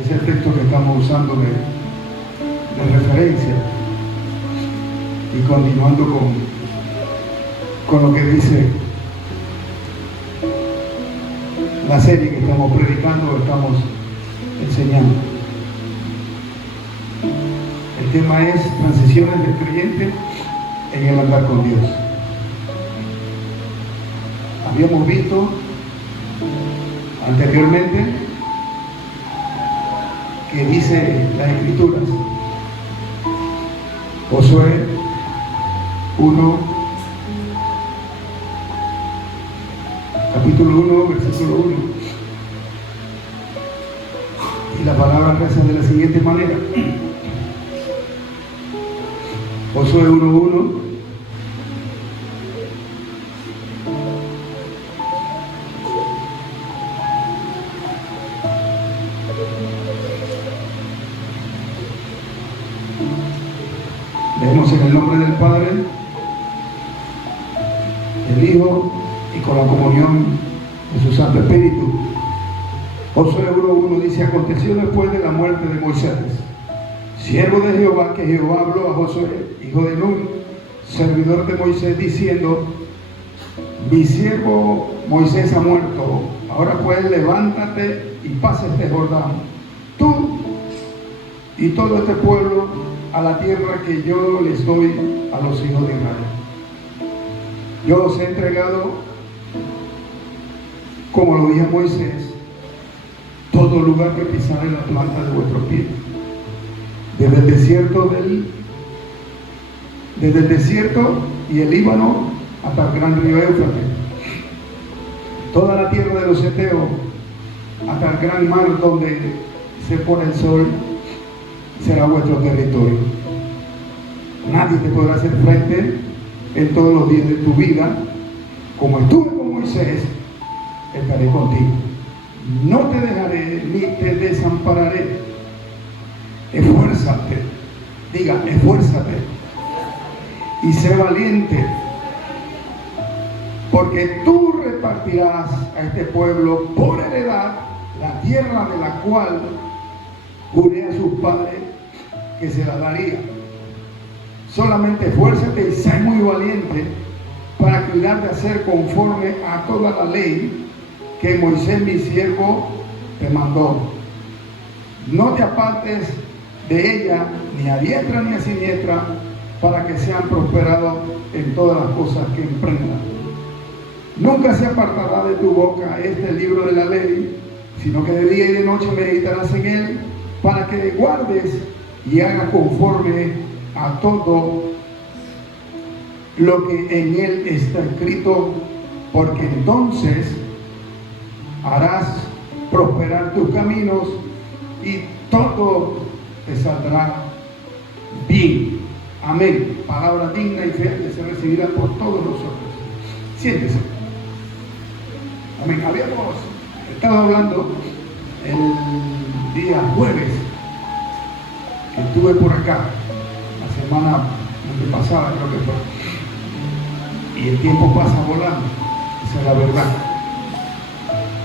Es el texto que estamos usando de referencia. Y continuando con lo que dice la serie que estamos predicando, estamos enseñando. El tema es transiciones del creyente en el andar con Dios. Habíamos visto anteriormente que dice las Escrituras, Josué 1, capítulo 1, versículo 1. Y la palabra reza de la siguiente manera. Josué 1:1. Leemos en el nombre del Padre, del Hijo y con la comunión de su Santo Espíritu. Josué 1:1 dice: aconteció después de la muerte de Moisés, siervo de Jehová, que Jehová habló a Josué, hijo de Nun, servidor de Moisés, diciendo: mi siervo Moisés ha muerto, ahora pues levántate y pasa este Jordán, tú y todo este pueblo, a la tierra que yo les doy a los hijos de Israel. Yo os he entregado, como lo dije a Moisés, todo lugar que pisare la planta de vuestros pies, desde el desierto y el Líbano hasta el gran río Éufrates, toda la tierra de los heteos hasta el gran mar donde se pone el sol, será vuestro territorio. Nadie te podrá hacer frente en todos los días de tu vida. Como estuve con Moisés, estaré contigo. No te dejaré ni te desampararé. Esfuérzate, diga, esfuérzate y sé valiente, porque tú repartirás a este pueblo por heredad la tierra de la cual juré a sus padres que se la daría. Solamente esfuérzate y sé muy valiente para cuidar de hacer conforme a toda la ley que Moisés mi siervo te mandó. No te apartes de ella ni a diestra ni a siniestra, para que sean prosperados en todas las cosas que emprendan. Nunca se apartará de tu boca este libro de la ley, sino que de día y de noche meditarás en él, para que guardes y hagas conforme a todo lo que en él está escrito, porque entonces harás prosperar tus caminos y todo te saldrá bien. Amén. Palabra digna y fiel que se recibirá por todos nosotros. Siéntese. Amén. Habíamos estado hablando el día jueves que estuve por acá, la semana pasada creo que fue, y el tiempo pasa volando, esa es la verdad.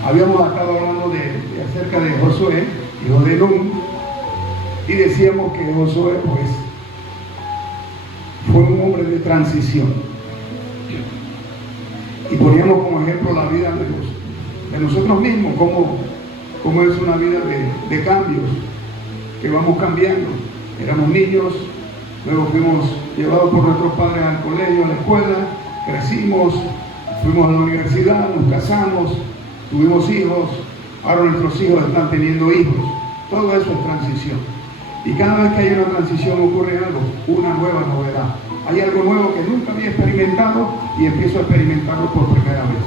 Habíamos estado hablando de acerca de Josué, hijo de Nun, y decíamos que Josué pues fue un hombre de transición, y poníamos como ejemplo la vida de nosotros mismos, como es una vida de cambios, que vamos cambiando. Éramos niños, luego fuimos llevados por nuestros padres al colegio, a la escuela, crecimos, fuimos a la universidad, nos casamos, tuvimos hijos, ahora nuestros hijos están teniendo hijos. Todo eso es transición. Y cada vez que hay una transición ocurre algo, una nueva novedad. Hay algo nuevo que nunca había experimentado y empiezo a experimentarlo por primera vez.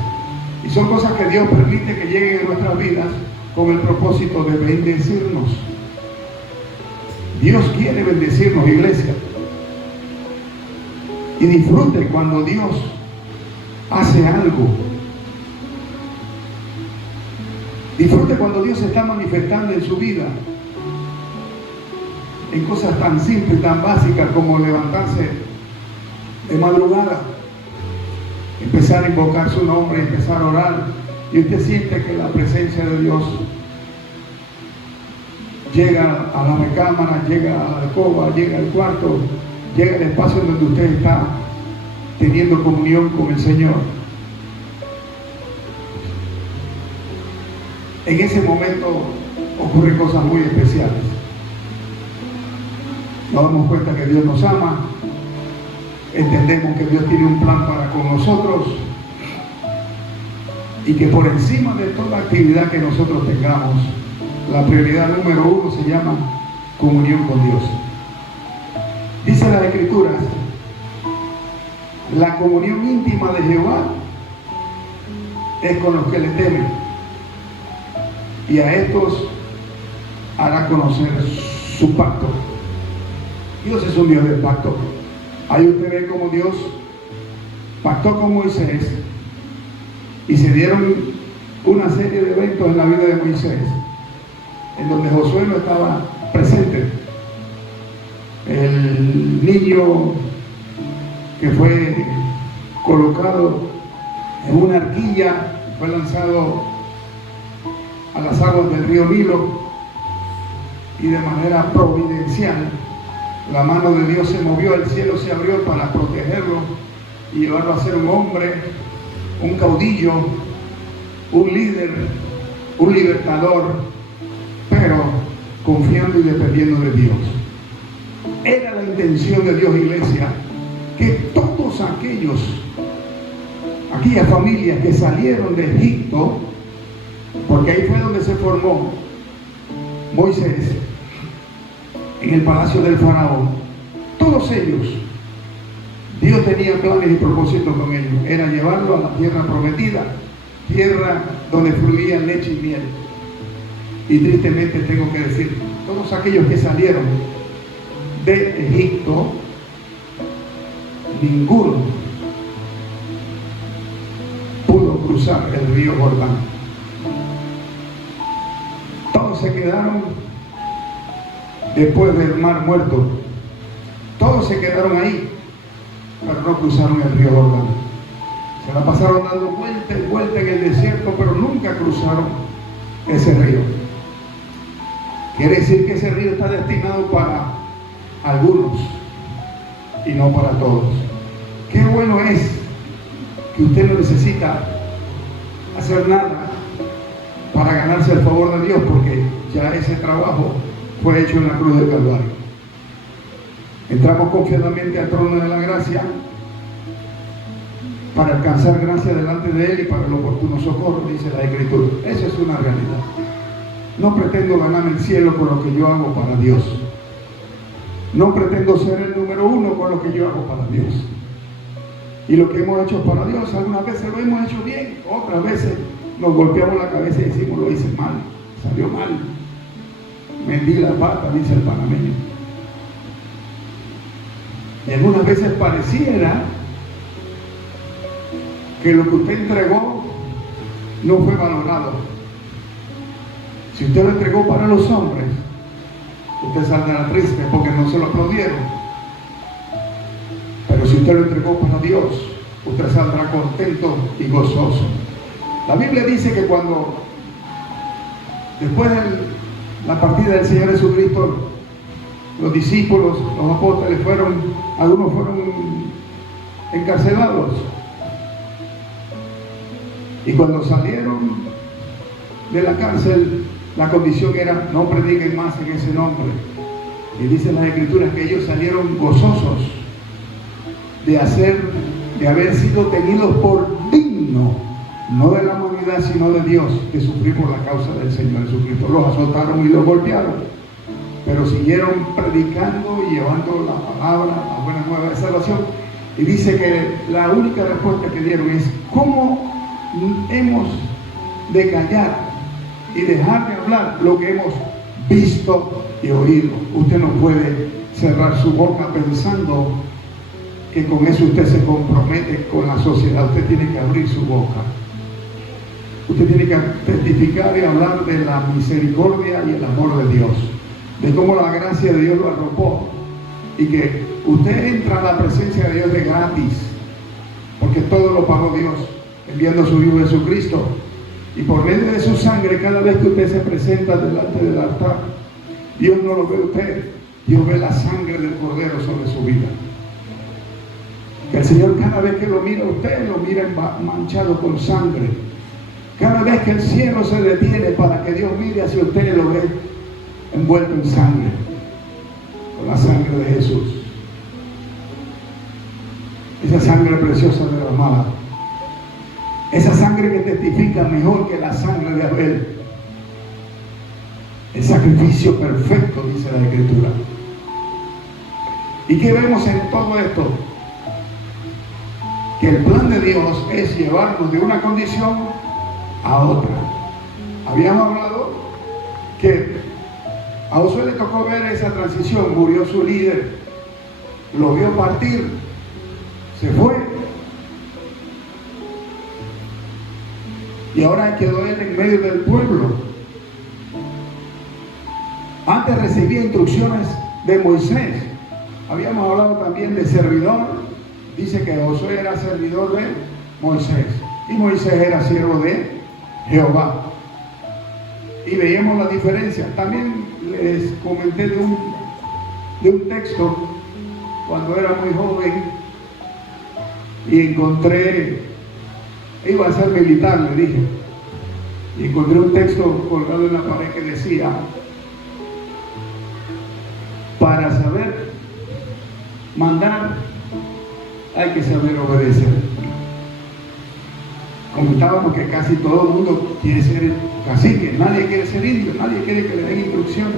Y son cosas que Dios permite que lleguen a nuestras vidas con el propósito de bendecirnos. Dios quiere bendecirnos, iglesia. Y disfrute cuando Dios hace algo. Disfrute cuando Dios se está manifestando en su vida, en cosas tan simples, tan básicas como levantarse de madrugada, empezar a invocar su nombre, empezar a orar, y usted siente que la presencia de Dios llega a la recámara, llega a la alcoba, llega al cuarto, llega al espacio donde usted está teniendo comunión con el Señor. En ese momento ocurren cosas muy especiales. Nos damos cuenta que Dios nos ama, entendemos que Dios tiene un plan para con nosotros y que por encima de toda actividad que nosotros tengamos, la prioridad número uno se llama comunión con Dios. Dice las Escrituras, la comunión íntima de Jehová es con los que le temen, y a estos hará conocer su pacto. Dios es un Dios de pacto. Ahí usted ve cómo Dios pactó con Moisés y se dieron una serie de eventos en la vida de Moisés en donde Josué no estaba presente. El niño que fue colocado en una arquilla fue lanzado a las aguas del río Nilo, y de manera providencial la mano de Dios se movió, el cielo se abrió para protegerlo y llevarlo a ser un hombre, un caudillo, un líder, un libertador, pero confiando y dependiendo de Dios. Era la intención de Dios, iglesia, que todos aquellas familias que salieron de Egipto, porque ahí fue donde se formó Moisés, en el palacio del faraón, todos ellos, Dios tenía planes y propósitos con ellos. Era llevarlo a la tierra prometida, tierra donde fluía leche y miel. Y tristemente tengo que decir, todos aquellos que salieron de Egipto, ninguno pudo cruzar el río Jordán. Todos se quedaron después del mar muerto. Todos se quedaron ahí, pero no cruzaron el río Jordán. Se la pasaron dando vuelta y vuelta en el desierto, pero nunca cruzaron ese río. Quiere decir que ese río está destinado para algunos y no para todos. Qué bueno es que usted no necesita hacer nada para ganarse el favor de Dios, porque ya ese trabajo fue hecho en la cruz del Calvario. Entramos confiadamente al trono de la gracia para alcanzar gracia delante de Él y para el oportuno socorro, dice la Escritura. Eso es una realidad. No pretendo ganarme el cielo con lo que yo hago para Dios. No pretendo ser el número uno con lo que yo hago para Dios. Y lo que hemos hecho para Dios, algunas veces lo hemos hecho bien, otras veces nos golpeamos la cabeza y decimos, lo hice mal, salió mal. Vendí la pata, dice el panameño. Y algunas veces pareciera que lo que usted entregó no fue valorado. Si usted lo entregó para los hombres, usted saldrá triste porque no se lo aplaudieron. Pero si usted lo entregó para Dios, usted saldrá contento y gozoso. La Biblia dice que cuando, después de la partida del Señor Jesucristo, los discípulos, los apóstoles algunos fueron encarcelados. Y cuando salieron de la cárcel, la condición era, no prediquen más en ese nombre. Y dicen las Escrituras que ellos salieron gozosos de haber sido tenidos por digno, no de la humanidad, sino de Dios, de sufrir por la causa del Señor Jesucristo. Los azotaron y los golpearon, pero siguieron predicando y llevando la palabra, la buena nueva de salvación. Y dice que la única respuesta que dieron es, ¿cómo hemos de callar y dejar de hablar lo que hemos visto y oído? Usted no puede cerrar su boca pensando que con eso usted se compromete con la sociedad. Usted tiene que abrir su boca. Usted tiene que testificar y hablar de la misericordia y el amor de Dios, de cómo la gracia de Dios lo arropó y que usted entra a la presencia de Dios de gratis, porque todo lo pagó Dios enviando a su Hijo Jesucristo. Y por medio de su sangre, cada vez que usted se presenta delante del altar, Dios no lo ve a usted, Dios ve la sangre del Cordero sobre su vida. Que el Señor cada vez que lo mira a usted, lo mira manchado con sangre. Cada vez que el cielo se detiene para que Dios mire hacia usted, lo ve envuelto en sangre, con la sangre de Jesús. Esa sangre preciosa derramada, esa sangre que testifica mejor que la sangre de Abel. El sacrificio perfecto, dice la Escritura. ¿Y qué vemos en todo esto? Que el plan de Dios es llevarnos de una condición a otra. Habíamos hablado que a Josué le tocó ver esa transición. Murió su líder, lo vio partir, se fue, y ahora quedó él en medio del pueblo. Antes recibía instrucciones de Moisés. Habíamos hablado también de servidor. Dice que Josué era servidor de Moisés y Moisés era siervo de Jehová. Y veíamos la diferencia. También les comenté de un texto cuando era muy joven y encontré, iba a ser militar, le dije, y encontré un texto colgado en la pared que decía: para saber mandar hay que saber obedecer. Comentábamos que casi todo el mundo quiere ser cacique, nadie quiere ser indio, nadie quiere que le den instrucciones.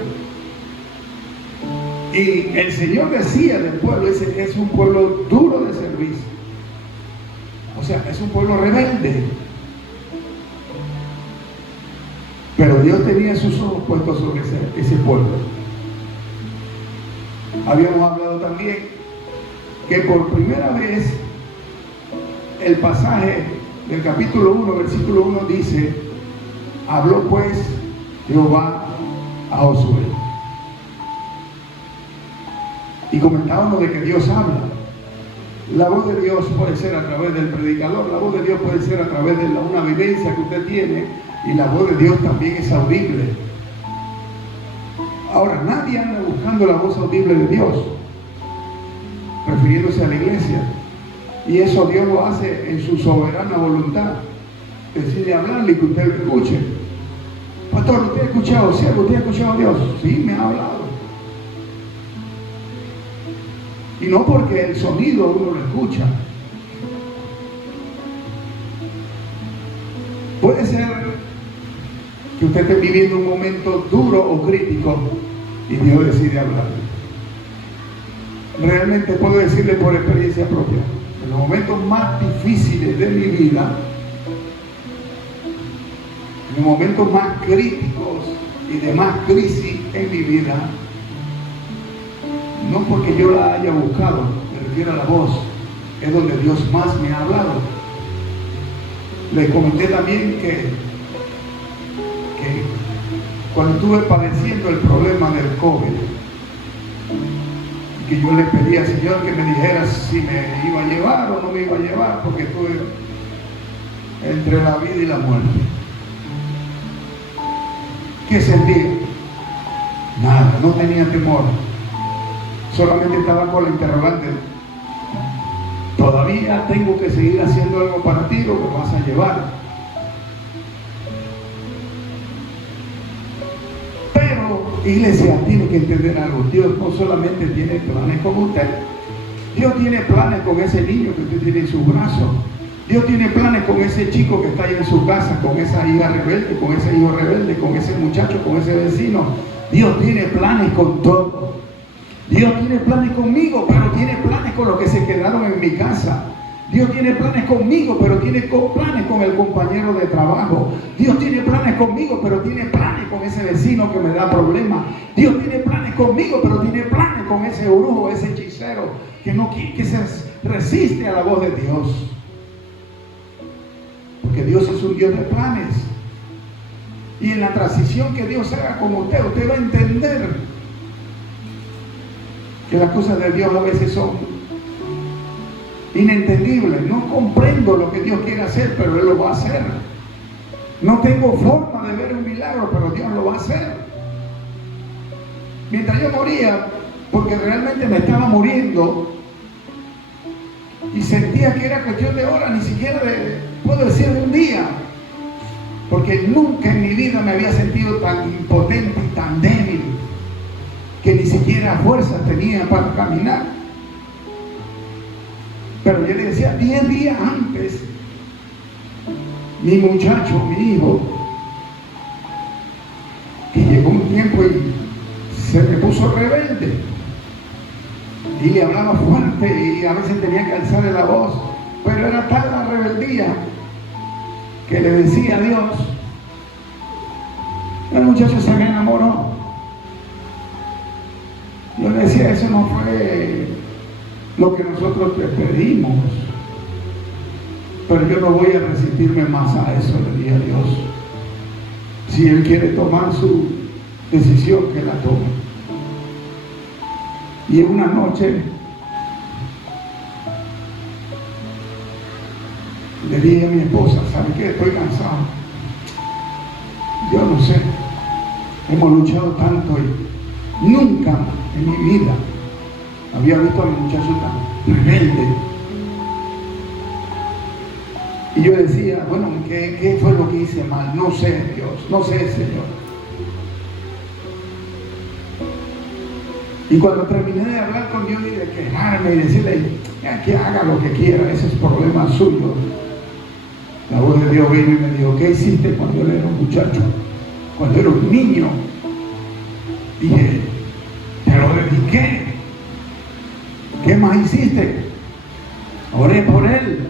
Y el Señor decía del pueblo, es un pueblo duro de servicio. O sea, es un pueblo rebelde. Pero Dios tenía sus ojos puestos sobre ese pueblo. Habíamos hablado también que por primera vez el pasaje del capítulo 1, versículo 1 dice: habló pues Jehová a Josué. Y comentábamos de que Dios habla. La voz de Dios puede ser a través del predicador, la voz de Dios puede ser a través de una vivencia que usted tiene, y la voz de Dios también es audible. Ahora, nadie anda buscando la voz audible de Dios, refiriéndose a la iglesia. Y eso Dios lo hace en su soberana voluntad. Decide hablarle y que usted lo escuche. Pastor, ¿usted ha escuchado? ¿Siervo, usted ha escuchado a Dios? Sí, me ha hablado. Y no porque el sonido uno lo escucha. Puede ser que usted esté viviendo un momento duro o crítico y Dios decide hablarle. Realmente puedo decirle por experiencia propia, en los momentos más difíciles de mi vida, en los momentos más críticos y de más crisis en mi vida, no porque yo la haya buscado, me refiero a la voz, es donde Dios más me ha hablado. Les comenté también que cuando estuve padeciendo el problema del COVID, que yo le pedí al Señor que me dijera si me iba a llevar o no me iba a llevar, porque estuve entre la vida y la muerte. ¿Qué sentía? Nada, no tenía temor. Solamente estaba con la interrogante: ¿todavía tengo que seguir haciendo algo para ti o me vas a llevar? Pero, iglesia, tiene que entender algo. Dios no solamente tiene planes con usted. Dios tiene planes con ese niño que usted tiene en sus brazos. Dios tiene planes con ese chico que está ahí en su casa, con esa hija rebelde, con ese hijo rebelde, con ese muchacho, con ese vecino. Dios tiene planes con todo. Dios tiene planes conmigo, pero tiene planes con los que se quedaron en mi casa. Dios tiene planes conmigo, pero tiene planes con el compañero de trabajo. Dios tiene planes conmigo, pero tiene planes con ese vecino que me da problemas. Dios tiene planes conmigo, pero tiene planes con ese brujo, ese hechicero que se resiste a la voz de Dios. Porque Dios es un Dios de planes. Y en la transición que Dios haga con usted va a entender que las cosas de Dios a veces son inentendibles. No comprendo lo que Dios quiere hacer, pero Él lo va a hacer. No tengo forma de ver un milagro, pero Dios lo va a hacer. mientras yo moría, porque realmente me estaba muriendo, y sentía que era cuestión de horas, ni siquiera puedo decir de un día, porque nunca en mi vida me había sentido tan impotente y tan débil, que ni siquiera fuerzas tenía para caminar. Pero yo le decía, 10 días antes, mi muchacho, mi hijo, que llegó un tiempo y se me puso rebelde, y le hablaba fuerte y a veces tenía que alzarle la voz, pero era tal la rebeldía que le decía a Dios. El muchacho se me enamoró. Yo le decía, eso no fue lo que nosotros te pedimos, pero yo no voy a resistirme más a eso, le dije a Dios. Si Él quiere tomar su decisión, que la tome. Y en una noche le dije a mi esposa, ¿sabe qué? Estoy cansado. Yo no sé, hemos luchado tanto y nunca en mi vida había visto a mi muchacho tan rebelde. Y yo decía, bueno, ¿qué fue lo que hice mal? No sé, Dios, no sé, Señor. Y cuando terminé de hablar con Dios y de quejarme y decirle que haga lo que quiera, ese es problema suyo, la voz de Dios vino y me dijo, ¿qué hiciste cuando él era un muchacho? Cuando era un niño. Dije, te lo dediqué. ¿Qué más hiciste? Oré por él.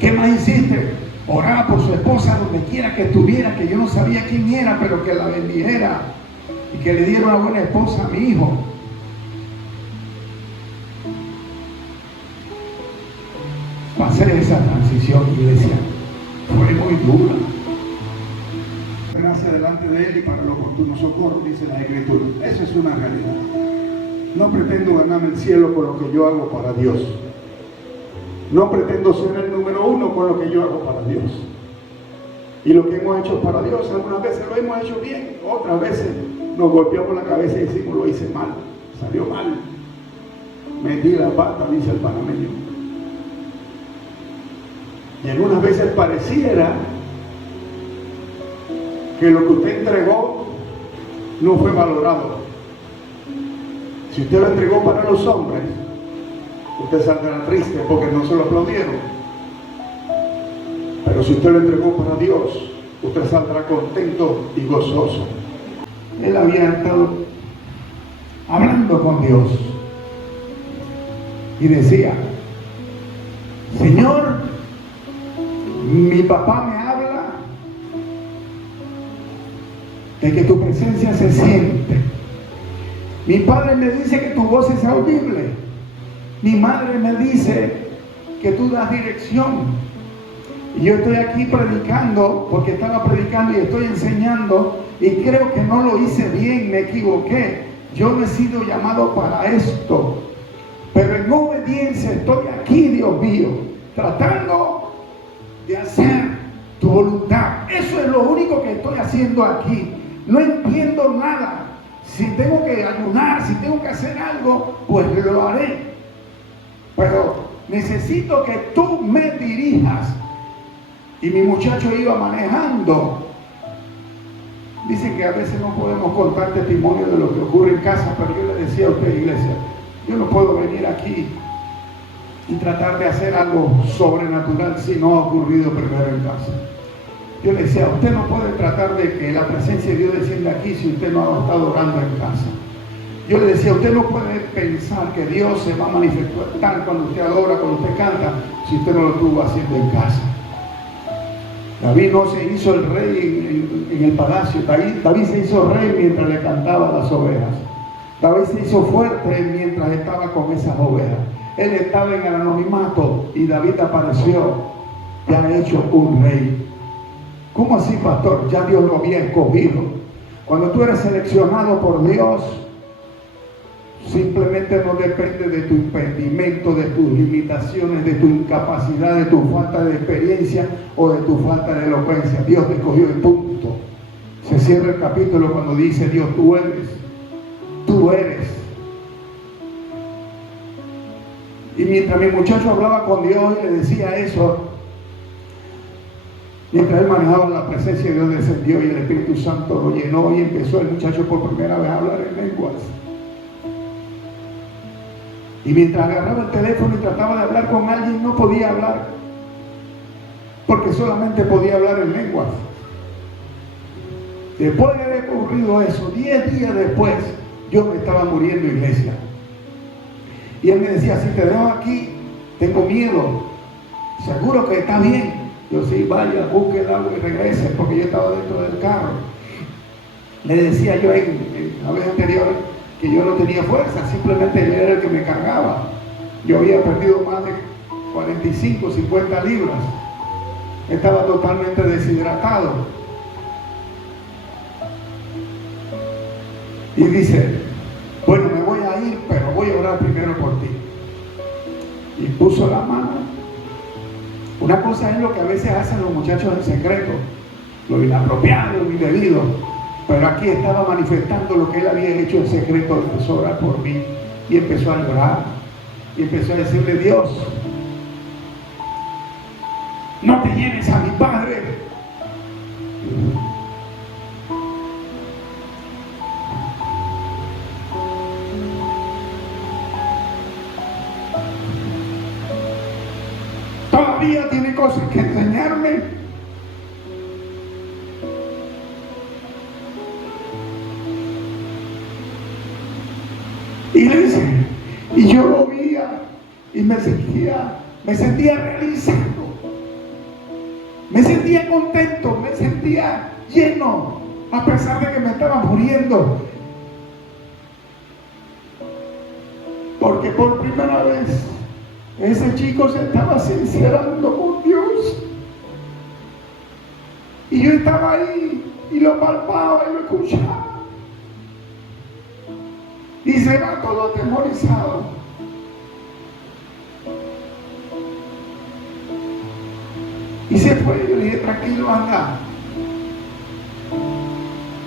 ¿Qué más hiciste? Oraba por su esposa donde quiera que estuviera, que yo no sabía quién era, pero que la bendijera y que le diera una buena esposa a mi hijo. Pasé esa transición, iglesia, fue muy dura. Gracias delante de Él y para el oportuno socorro, dice la Escritura. Eso es una realidad. No pretendo ganarme el cielo con lo que yo hago para Dios. No pretendo ser el número uno con lo que yo hago para Dios. Y lo que hemos hecho para Dios, algunas veces lo hemos hecho bien, otras veces nos golpeamos la cabeza y decimos, lo hice mal, salió mal. Metí la pata, dice el panameño. Y algunas veces pareciera que lo que usted entregó no fue valorado. Si usted lo entregó para los hombres, usted saldrá triste porque no se lo aplaudieron. Pero si usted lo entregó para Dios, usted saldrá contento y gozoso. Él había estado hablando con Dios y decía, Señor, mi papá me habla de que tu presencia se siente. Mi padre me dice que tu voz es audible. Mi madre me dice que tú das dirección. Y yo estoy aquí predicando, porque estaba predicando y estoy enseñando, y creo que no lo hice bien, me equivoqué. Yo no he sido llamado para esto, pero en obediencia estoy aquí, Dios mío, tratando de hacer tu voluntad. Eso es lo único que estoy haciendo aquí. No entiendo nada. Si tengo que ayunar, si tengo que hacer algo, pues lo haré. Pero necesito que tú me dirijas. Y mi muchacho iba manejando. Dicen que a veces no podemos contar testimonio de lo que ocurre en casa, pero yo le decía a usted, iglesia, yo no puedo venir aquí y tratar de hacer algo sobrenatural si no ha ocurrido primero en casa. Yo le decía, usted no puede tratar de que la presencia de Dios descienda aquí si usted no ha estado orando en casa. Yo le decía, usted no puede pensar que Dios se va a manifestar cuando usted adora, cuando usted canta, si usted no lo estuvo haciendo en casa. David no se hizo el rey en el palacio. David se hizo rey mientras le cantaba a las ovejas. David se hizo fuerte mientras estaba con esas ovejas. Él estaba en el anonimato y David apareció ya hecho un rey. ¿Cómo así, pastor? Ya Dios lo había escogido. Cuando tú eres seleccionado por Dios, simplemente no depende de tu impedimento, de tus limitaciones, de tu incapacidad, de tu falta de experiencia o de tu falta de elocuencia. Dios te escogió en punto. Se cierra el capítulo cuando dice Dios, tú eres. Y mientras mi muchacho hablaba con Dios y le decía eso, mientras él manejaba, la presencia de Dios descendió y el Espíritu Santo lo llenó y empezó el muchacho por primera vez a hablar en lenguas. Y mientras agarraba el teléfono y trataba de hablar con alguien, no podía hablar, porque solamente podía hablar en lenguas. Después de haber ocurrido eso, 10 días después, yo me estaba muriendo, iglesia. Y él me decía, si te dejo aquí, tengo miedo. ¿Seguro que está bien? Yo, sí, vaya, busque el agua y regrese, porque yo estaba dentro del carro. Le decía yo en la vez anterior que yo no tenía fuerza, simplemente él era el que me cargaba. Yo había perdido más de 45, 50 libras. Estaba totalmente deshidratado. Y dice, bueno, me voy a ir, pero voy a orar primero por ti. Y puso la mano. Una cosa es lo que a veces hacen los muchachos en secreto, lo inapropiado, lo indebido, pero aquí estaba manifestando lo que él había hecho en secreto. Empezó a orar por mí y empezó a llorar y empezó a decirle, Dios, no te lleves a mi padre. Todavía tiene cosas que enseñarme. Y dice, y yo lo veía y me sentía realizado, me sentía contento, me sentía lleno, a pesar de que me estaba muriendo. Porque por primera vez ese chico se estaba sincerando con Dios. Y yo estaba ahí y lo palpaba y lo escuchaba. Y se va todo atemorizado. Y se fue. Yo le dije, tranquilo, anda.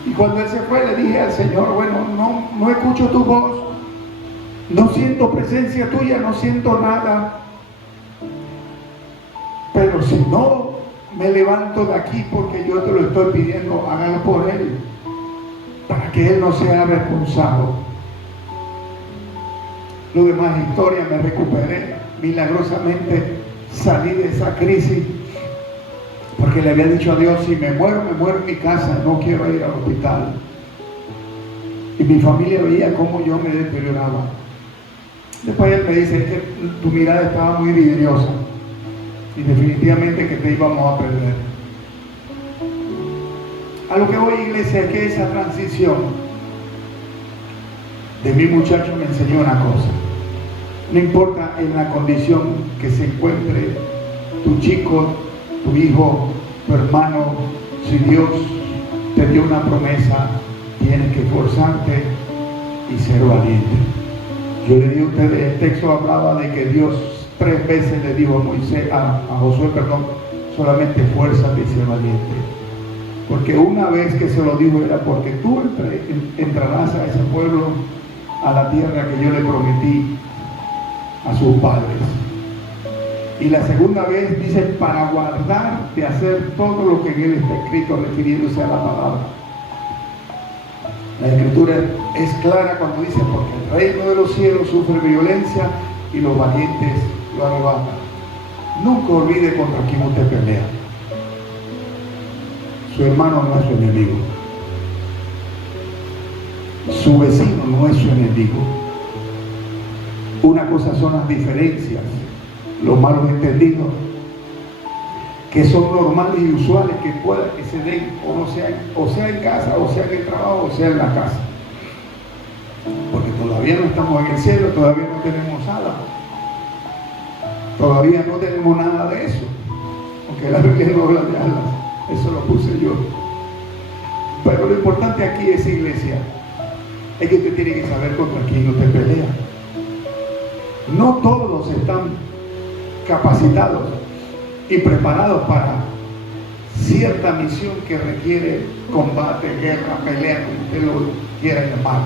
Y cuando él se fue, le dije al Señor, bueno, no escucho tu voz. No siento presencia tuya, no siento nada. Pero si no me levanto de aquí, porque yo te lo estoy pidiendo, hágalo por él, para que él no sea responsable. Lo demás es historia. Me recuperé milagrosamente, salí de esa crisis, porque le había dicho a Dios, si me muero en mi casa, no quiero ir al hospital. Y mi familia veía cómo yo me deterioraba. Después él me dice, es que tu mirada estaba muy vidriosa y definitivamente que te íbamos a perder. A lo que voy, iglesia, es que esa transición de mi muchacho me enseñó una cosa. No importa en la condición que se encuentre tu chico, tu hijo, tu hermano, si Dios te dio una promesa, tienes que esforzarte y ser valiente. Yo le dije a ustedes, el texto hablaba de que Dios 3 veces le dijo a Josué, solamente esfuérzate y sé valiente. Porque una vez que se lo dijo era porque tú entrarás a ese pueblo, a la tierra que yo le prometí a sus padres. Y la segunda vez dice, para guardar de hacer todo lo que en él está escrito, refiriéndose a la palabra. La escritura es clara cuando dice, porque el reino de los cielos sufre violencia y los valientes lo arrebatan. Nunca olvide contra quién usted pelea. Su hermano no es su enemigo. Su vecino no es su enemigo. Una cosa son las diferencias, los malos entendidos, que son normales y usuales, que pueda que se den o sea en casa, o sea en el trabajo, o sea en la casa. Porque todavía no estamos en el cielo, todavía no tenemos alas, todavía no tenemos nada de eso, aunque la Biblia no habla de alas, eso lo puse yo. Pero lo importante aquí es, iglesia, es que usted tiene que saber contra quién usted pelea. No todos están capacitados y preparados para cierta misión que requiere combate, guerra, pelea, como usted lo quiera llamar.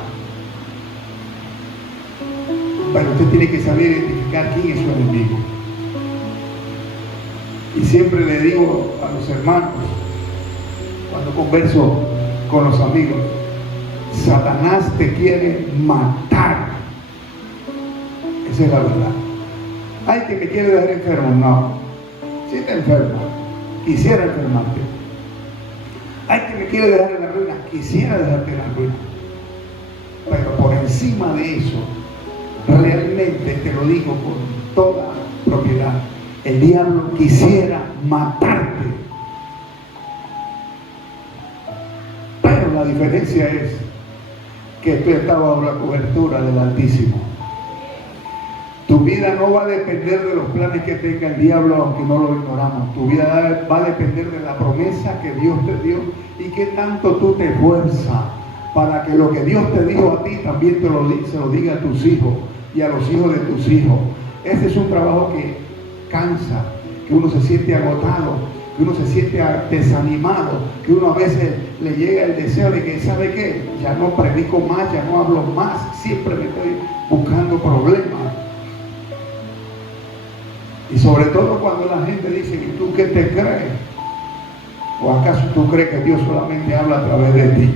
Pero usted tiene que saber identificar quién es su enemigo. Y siempre le digo a los hermanos, cuando converso con los amigos, Satanás te quiere matar. Esa es la verdad. Ay, que me quiere dejar enfermo. No, si te enferma, quisiera enfermarte. Ay, que me quiere dejar en la ruina, quisiera dejarte en la ruina. Pero por encima de eso, realmente te lo digo con toda propiedad, el diablo quisiera matarte. Pero la diferencia es que tú estás bajo la cobertura del Altísimo. Tu vida no va a depender de los planes que tenga el diablo, aunque no lo ignoramos. Tu vida va a depender de la promesa que Dios te dio y que tanto tú te esfuerzas para que lo que Dios te dijo a ti también se lo diga a tus hijos y a los hijos de tus hijos. Este es un trabajo que cansa, que uno se siente agotado, que uno se siente desanimado, que uno a veces le llega el deseo de que, ¿sabe qué? Ya no predico más, ya no hablo más, siempre me estoy buscando problemas. Y sobre todo cuando la gente dice, ¿y tú qué te crees? ¿O acaso tú crees que Dios solamente habla a través de ti?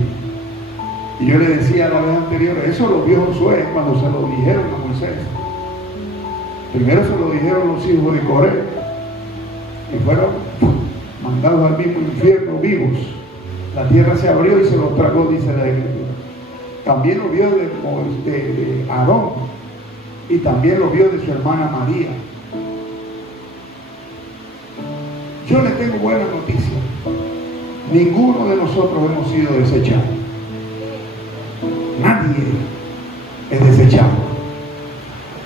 Y yo le decía la vez anterior, eso lo vio Josué cuando se lo dijeron a Moisés. Primero se lo dijeron los hijos de Coré y fueron mandados al mismo infierno vivos. La tierra se abrió y se los tragó, dice la Escritura. También lo vio de Aarón y también lo vio de su hermana María. Yo le tengo buena noticia. Ninguno de nosotros hemos sido desechados. Nadie es desechado.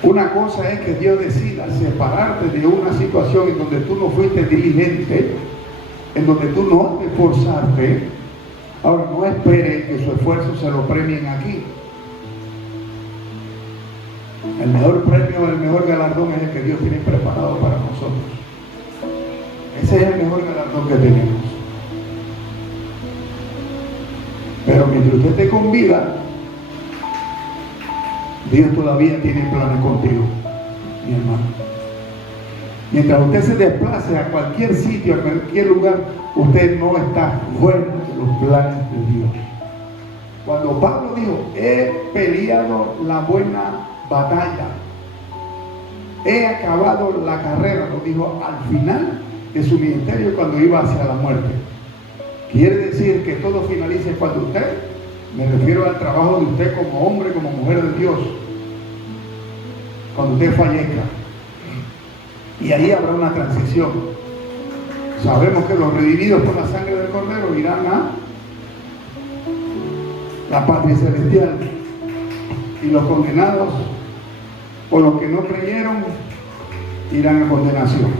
Una cosa es que Dios decida separarte de una situación en donde tú no fuiste diligente, en donde tú no te esforzaste. Ahora, no espere que su esfuerzo se lo premien aquí. El mejor premio, el mejor galardón es el que Dios tiene preparado para nosotros. Ese es el mejor galardón que tenemos. Pero mientras usted esté con vida, Dios todavía tiene planes contigo, mi hermano. Mientras usted se desplace a cualquier sitio, a cualquier lugar, usted no está fuera de los planes de Dios. Cuando Pablo dijo, he peleado la buena batalla, he acabado la carrera, lo dijo al final de su ministerio cuando iba hacia la muerte. Quiere decir que todo finalice cuando usted, me refiero al trabajo de usted como hombre, como mujer de Dios, cuando usted fallezca. Y ahí habrá una transición. Sabemos que los redimidos por la sangre del Cordero irán a la patria celestial, y los condenados o los que no creyeron irán a condenación,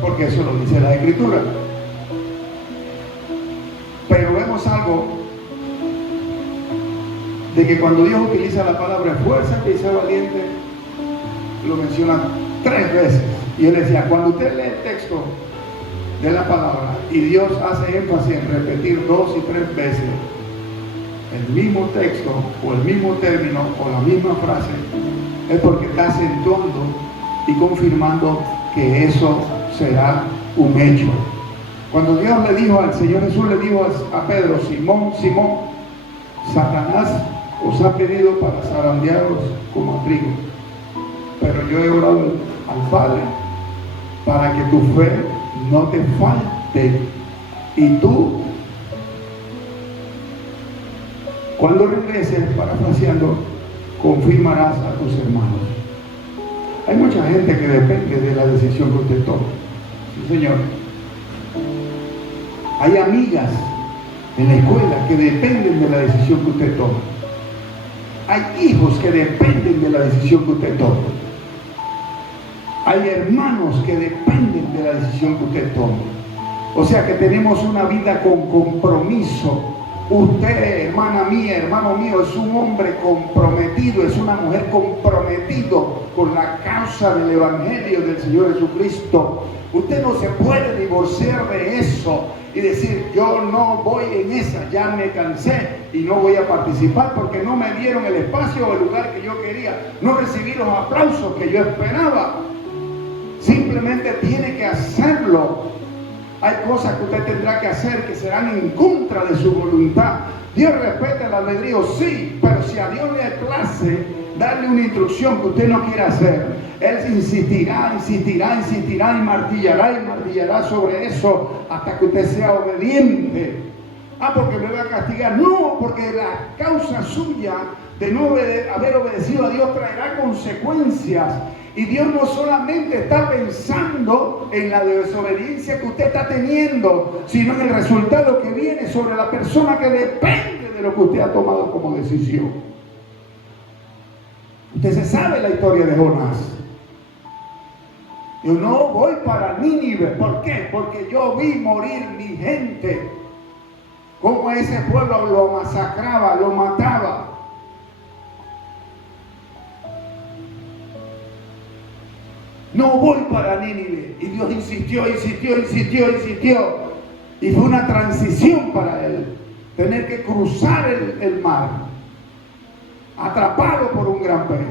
porque eso lo dice la Escritura. Pero vemos algo de que cuando Dios utiliza la palabra fuerza y sea valiente, lo menciona 3 veces. Y él decía, cuando usted lee el texto de la palabra y Dios hace énfasis en repetir 2 y 3 veces el mismo texto o el mismo término o la misma frase, es porque está acentuando y confirmando que eso será un hecho. Cuando Dios le dijo al Señor Jesús, le dijo a Pedro, Simón, Simón, Satanás os ha pedido para zarandearos como a trigo, pero yo he orado al Padre para que tu fe no te falte, y tú, cuando regreses, parafraseando, confirmarás a tus hermanos. Hay mucha gente que depende de la decisión que usted tome. Sí, Señor. Hay amigas en la escuela que dependen de la decisión que usted tome. Hay hijos que dependen de la decisión que usted tome. Hay hermanos que dependen de la decisión que usted tome. O sea que tenemos una vida con compromiso, Usted, hermana mía, hermano mío, es un hombre comprometido, es una mujer comprometido con la causa del Evangelio del Señor Jesucristo. Usted no se puede divorciar de eso y decir, yo no voy en esa, ya me cansé y no voy a participar porque no me dieron el espacio o el lugar que yo quería, no recibí los aplausos que yo esperaba. Simplemente tiene que hacerlo. Hay cosas que usted tendrá que hacer que serán en contra de su voluntad. Dios respeta el albedrío, sí, pero si a Dios le place darle una instrucción que usted no quiera hacer, Él insistirá y martillará sobre eso hasta que usted sea obediente. Porque me va a castigar. No, porque la causa suya de no haber obedecido a Dios traerá consecuencias. Y Dios no solamente está pensando en la desobediencia que usted está teniendo, sino en el resultado que viene sobre la persona que depende de lo que usted ha tomado como decisión. Usted se sabe la historia de Jonás. Yo no voy para Nínive. ¿Por qué? Porque yo vi morir mi gente. Cómo ese pueblo lo masacraba, lo mataba. No voy para Nínive. Y Dios insistió. Y fue una transición para él. Tener que cruzar el mar. Atrapado por un gran pez.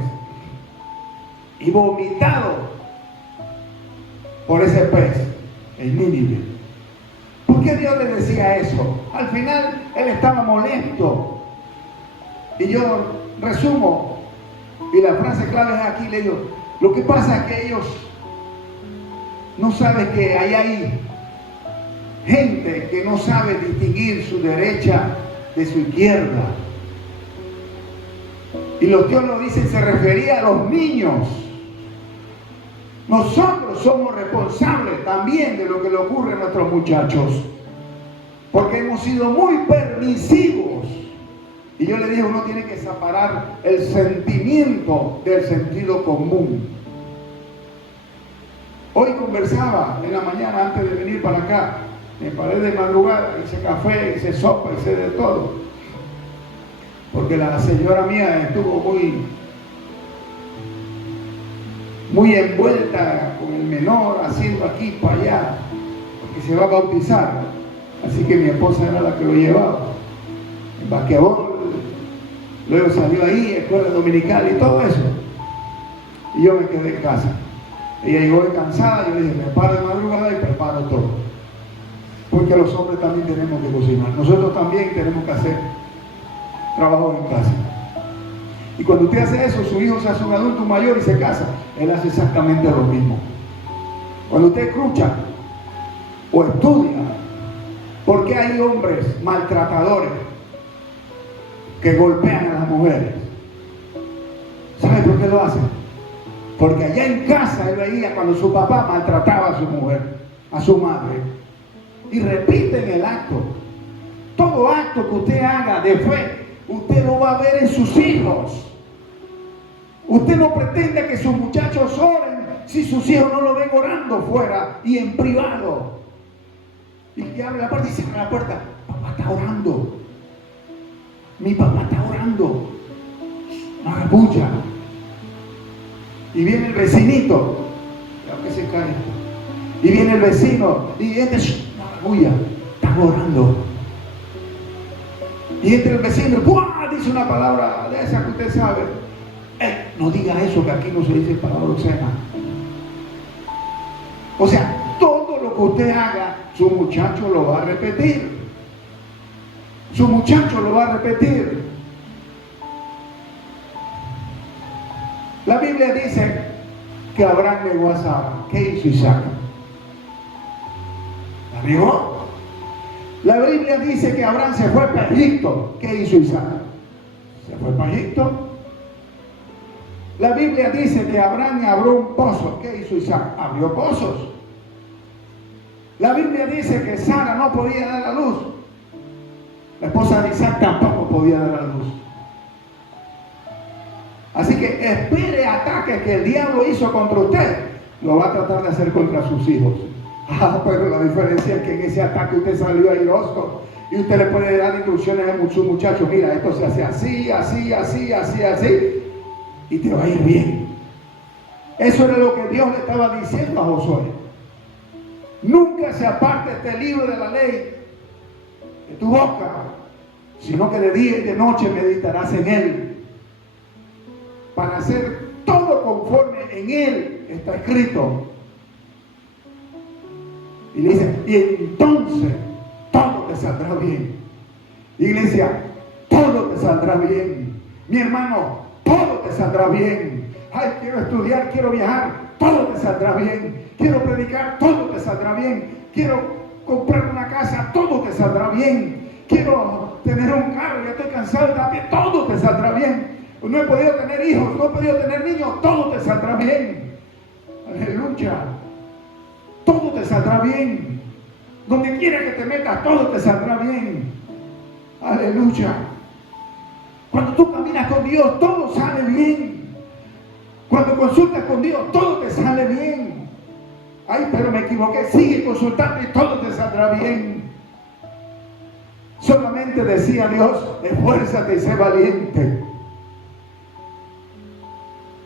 Y vomitado por ese pez en Nínive. ¿Por qué Dios le decía eso? Al final él estaba molesto. Y yo resumo. Y la frase clave es aquí, le digo. Lo que pasa es que ellos no saben que hay gente que no sabe distinguir su derecha de su izquierda. Y los teólogos dicen, se refería a los niños. Nosotros somos responsables también de lo que le ocurre a nuestros muchachos. Porque hemos sido muy permisivos. Y yo le dije, uno tiene que separar el sentimiento del sentido común. Hoy conversaba en la mañana antes de venir para acá. Me paré de madrugada, hice café, hice sopa, hice de todo. Porque la señora mía estuvo muy envuelta con el menor, haciendo aquí para allá, porque se va a bautizar. Así que mi esposa era la que lo llevaba. En basquetbol. Luego salió ahí, escuela dominical y todo eso. Y yo me quedé en casa. Ella llegó cansada, yo le dije, me paro de madrugada y preparo todo. Porque los hombres también tenemos que cocinar. Nosotros también tenemos que hacer trabajo en casa. Y cuando usted hace eso, su hijo se hace un adulto mayor y se casa. Él hace exactamente lo mismo. Cuando usted escucha o estudia, ¿por qué hay hombres maltratadores que golpean a las mujeres? ¿Sabe por qué lo hacen? Porque allá en casa él veía cuando su papá maltrataba a su mujer, a su madre. Y repiten el acto. Todo acto que usted haga de fe, usted lo va a ver en sus hijos. Usted no pretende que sus muchachos oren si sus hijos no lo ven orando fuera y en privado. Y que abre la puerta y cierra la puerta. Papá está orando. Mi papá está orando. No haga bulla. Y viene el vecinito. Creo que se cae. Y viene el vecino. Y no haga bulla. Está orando. Y entra el vecino. ¡Buah! Dice una palabra de esa que usted sabe. No diga eso, que aquí no se dice palabra obscena. O sea, todo lo que usted haga, su muchacho lo va a repetir. Su muchacho lo va a repetir. La Biblia dice que Abraham negó a Sara. ¿Qué hizo Isaac? ¿La negó? La Biblia dice que Abraham se fue para Egipto. ¿Qué hizo Isaac? Se fue para Egipto. La Biblia dice que Abraham abrió un pozo. ¿Qué hizo Isaac? Abrió pozos. La Biblia dice que Sara no podía dar a luz. La esposa de Isaac tampoco podía dar a luz. Así que espere ataques que el diablo hizo contra usted. Lo va a tratar de hacer contra sus hijos. Pero la diferencia es que en ese ataque usted salió airoso. Y usted le puede dar instrucciones a su muchacho, mira, esto se hace así, así, así, así, así, y te va a ir bien. Eso era lo que Dios le estaba diciendo a Josué. Nunca se aparte este libro de la ley de tu boca, sino que de día y de noche meditarás en él, para hacer todo conforme en él está escrito. Y le dice, y entonces todo te saldrá bien. Iglesia, todo te saldrá bien. Mi hermano, todo te saldrá bien. Ay, quiero estudiar, quiero viajar, todo te saldrá bien. Quiero predicar, todo te saldrá bien. Quiero comprar una casa, todo te saldrá bien. Quiero tener un carro, ya estoy cansado también, todo te saldrá bien. No he podido tener hijos, no he podido tener niños, todo te saldrá bien. Aleluya. Todo te saldrá bien. Donde quiera que te metas, todo te saldrá bien. Aleluya. Cuando tú caminas con Dios, todo sale bien. Cuando consultas con Dios, todo te sale bien. Ay, pero me equivoqué. Sigue consultando y todo te saldrá bien. Solamente decía Dios, esfuérzate y sé valiente.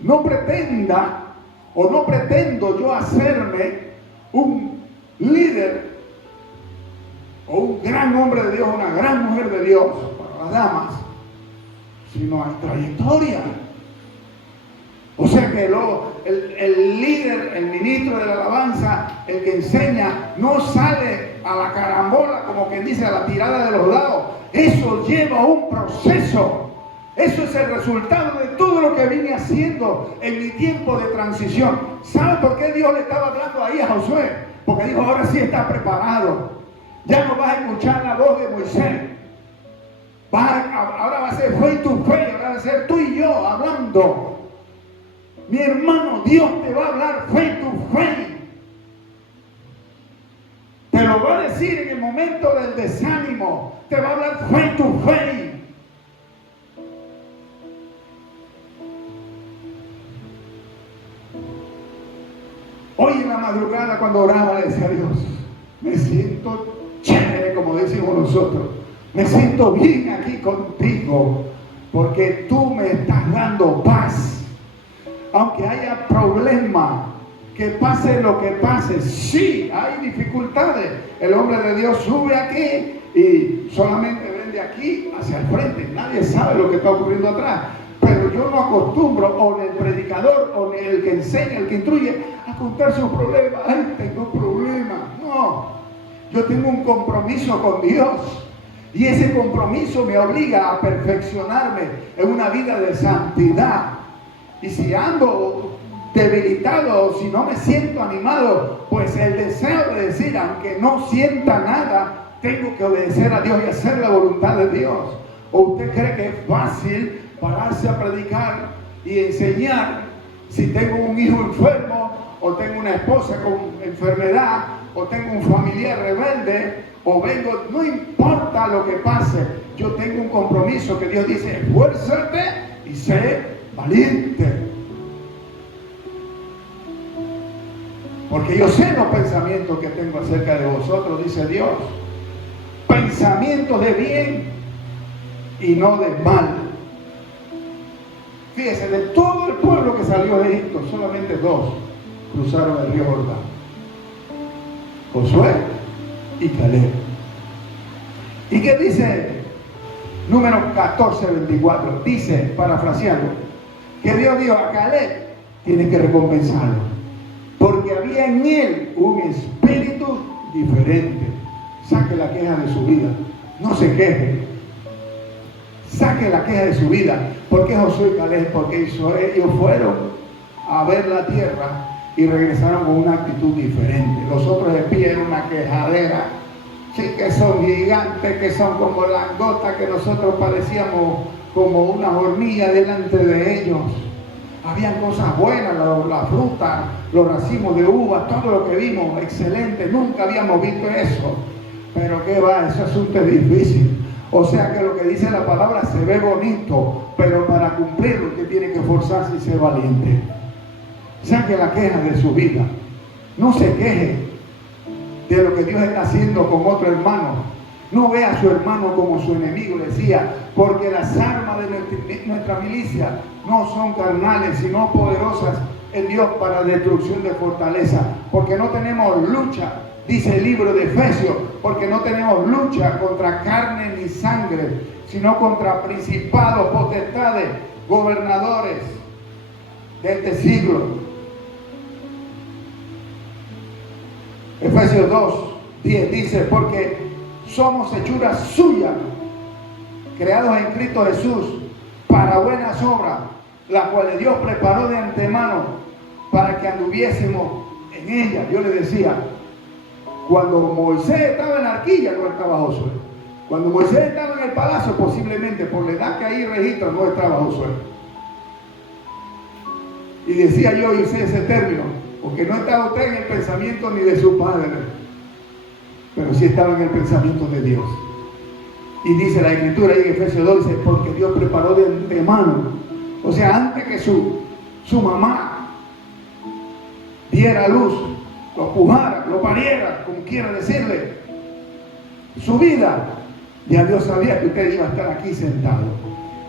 No pretenda o no pretendo yo hacerme un líder o un gran hombre de Dios, una gran mujer de Dios para las damas, sino hay trayectoria. O sea que el líder, el ministro de la alabanza, el que enseña, no sale a la carambola, como quien dice, a la tirada de los dados. Eso lleva un proceso. Eso es el resultado de todo lo que vine haciendo en mi tiempo de transición. ¿Sabe por qué Dios le estaba hablando ahí a Josué? Porque dijo, ahora sí está preparado. Ya no vas a escuchar la voz de Moisés. Ahora va a ser fe y tu fe, ahora va a ser tú y yo hablando. Mi hermano, Dios te va a hablar fe y tu fe. Te lo va a decir en el momento del desánimo. Te va a hablar fe y tu fe. Hoy en la madrugada cuando oraba le decía a Dios, me siento chévere, como decimos nosotros. Me siento bien aquí contigo porque tú me estás dando paz. Aunque haya problemas, que pase lo que pase, sí, hay dificultades. El hombre de Dios sube aquí y solamente ven de aquí hacia el frente. Nadie sabe lo que está ocurriendo atrás. Pero yo no acostumbro, o el predicador, o el que enseña, el que instruye, a contar sus problemas. Ay, tengo problemas. No, yo tengo un compromiso con Dios. Y ese compromiso me obliga a perfeccionarme en una vida de santidad. Y si ando debilitado, o si no me siento animado, pues el deseo de decir, aunque no sienta nada, tengo que obedecer a Dios y hacer la voluntad de Dios. ¿O usted cree que es fácil pararse a predicar y enseñar si tengo un hijo enfermo, o tengo una esposa con enfermedad, o tengo un familiar rebelde, o vengo, no importa lo que pase, yo tengo un compromiso que Dios dice, esfuérzate y sé valiente. Porque yo sé los pensamientos que tengo acerca de vosotros, dice Dios. Pensamientos de bien y no de mal. Fíjese, de todo el pueblo que salió de Egipto, solamente 2 cruzaron el río Jordán: Josué y Caleb. ¿Y qué dice Números 14:24? Dice, parafraseando, que Dios dijo a Caleb, tiene que recompensarlo, porque había en él un espíritu diferente. Saque la queja de su vida, no se queje. Saque la queja de su vida. ¿Por qué Josué y Caleb? Porque ellos fueron a ver la tierra y regresaron con una actitud diferente. Los otros espías eran una quejadera. Sí, que son gigantes, que son como langostas, que nosotros parecíamos como una hormiga delante de ellos. Habían cosas buenas, la fruta, los racimos de uvas, todo lo que vimos, excelente. Nunca habíamos visto eso. Pero qué va, ese asunto es difícil. O sea que lo que dice la palabra se ve bonito, pero para cumplirlo usted tiene que esforzarse y ser valiente. Saque la queja de su vida. No se queje de lo que Dios está haciendo con otro hermano. No ve a su hermano como su enemigo, decía, porque las armas de nuestra milicia no son carnales, sino poderosas en Dios para destrucción de fortaleza. Porque no tenemos lucha, dice el libro de Efesios, porque no tenemos lucha contra carne ni sangre, sino contra principados, potestades, gobernadores de este siglo. Efesios 2:10 dice, porque somos hechuras suyas, creados en Cristo Jesús, para buenas obras, las cuales Dios preparó de antemano para que anduviésemos en ellas. Yo le decía, cuando Moisés estaba en la arquilla, no estaba Josué. Cuando Moisés estaba en el palacio, posiblemente por la edad que ahí registra, no estaba Josué. Y decía yo, y usé ese término, porque no estaba usted en el pensamiento ni de su padre, pero sí estaba en el pensamiento de Dios. Y dice la Escritura ahí en Efesios 2, dice, porque Dios preparó de antemano, o sea, antes que su mamá diera luz, lo pujara, lo pariera, como quiera decirle, su vida, ya Dios sabía que usted iba a estar aquí sentado.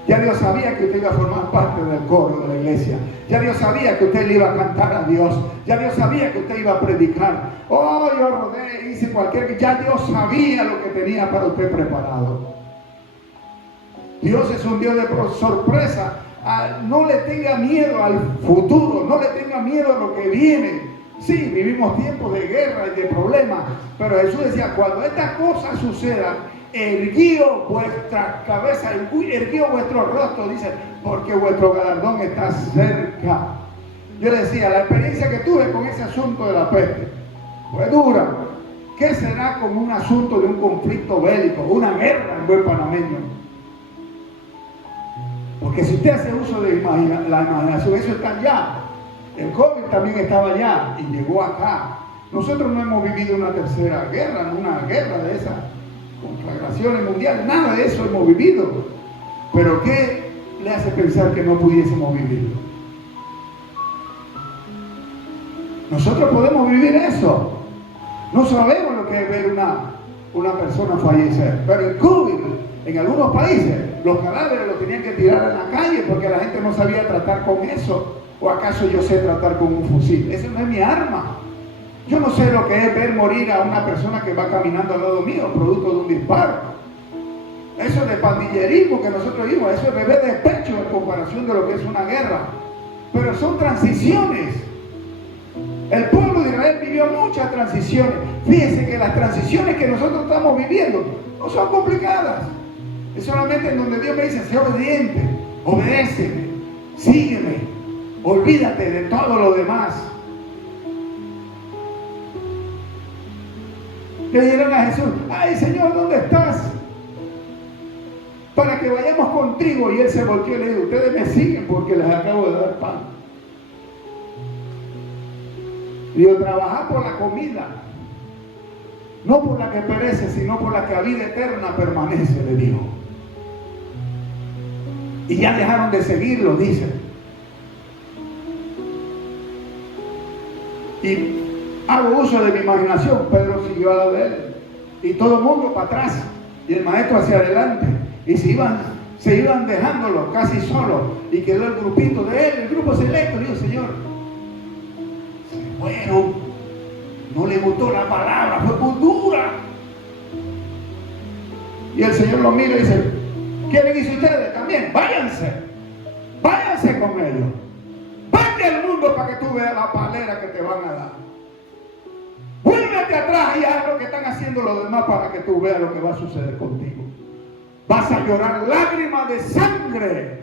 Ya Dios sabía que usted iba a formar parte del coro de la iglesia. Ya Dios sabía que usted le iba a cantar a Dios. Ya Dios sabía que usted iba a predicar. Oh, yo rodé, hice cualquier... Ya Dios sabía lo que tenía para usted preparado. Dios es un Dios de sorpresa. No le tenga miedo al futuro. No le tenga miedo a lo que viene. Sí, vivimos tiempos de guerra y de problemas. Pero Jesús decía, cuando estas cosas sucedan, erguíos vuestra cabeza, erguíos vuestro rostro, dice, porque vuestro galardón está cerca. Yo le decía, la experiencia que tuve con ese asunto de la peste fue dura. ¿Qué será con un asunto de un conflicto bélico, una guerra en buen panameño? Porque si usted hace uso de la imaginación, eso está allá. El COVID también estaba allá y llegó acá. Nosotros no hemos vivido una tercera guerra, una guerra de esas conflagraciones mundiales, nada de eso hemos vivido. Pero ¿qué le hace pensar que no pudiésemos vivirlo? Nosotros podemos vivir eso. No sabemos lo que es ver una persona fallecer. Pero el COVID, en algunos países, los cadáveres los tenían que tirar en la calle porque la gente no sabía tratar con eso. ¿O acaso yo sé tratar con un fusil? Esa no es mi arma. Yo no sé lo que es ver morir a una persona que va caminando al lado mío, producto de un disparo. Eso es de pandillerismo que nosotros vimos, eso es bebé de pecho en comparación de lo que es una guerra. Pero son transiciones. El pueblo de Israel vivió muchas transiciones. Fíjense que las transiciones que nosotros estamos viviendo no son complicadas. Es solamente en donde Dios me dice, sé obediente, obedéceme, sígueme, olvídate de todo lo demás. Le dijeron a Jesús, ay Señor, ¿dónde estás? Para que vayamos contigo. Y él se volteó y le dijo, ustedes me siguen porque les acabo de dar pan. Y dijo, trabajad por la comida, no por la que perece, sino por la que a vida eterna permanece, le dijo. Y ya dejaron de seguirlo, dice. Y hago uso de mi imaginación. Pedro siguió a la de él y todo el mundo para atrás y el maestro hacia adelante, y se iban dejándolo casi solo, y quedó el grupito de él, el grupo selecto. Y dijo, Señor, se fueron, no le gustó la palabra, fue muy dura. Y el Señor lo mira y dice, ¿quieren irse ustedes también? Váyanse con ellos, vete al mundo para que tú veas la palera que te van a dar. Vuélvete atrás y haz lo que están haciendo los demás para que tú veas lo que va a suceder contigo. Vas a llorar lágrimas de sangre.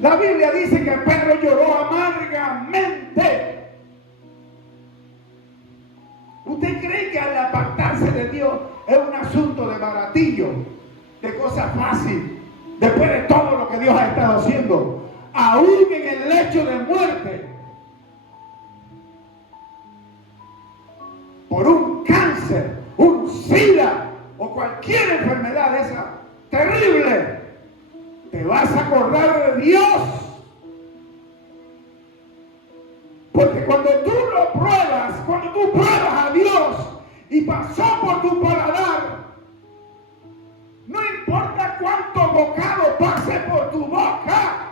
La Biblia dice que Pedro lloró amargamente. ¿Usted cree que al apartarse de Dios es un asunto de baratillo, de cosa fácil, después de todo lo que Dios ha estado haciendo? Aún en el lecho de muerte, por un cáncer, un SIDA o cualquier enfermedad de esa terrible, te vas a acordar de Dios. Porque cuando tú lo pruebas, cuando tú pruebas a Dios y pasó por tu paladar, no importa cuánto bocado pase por tu boca,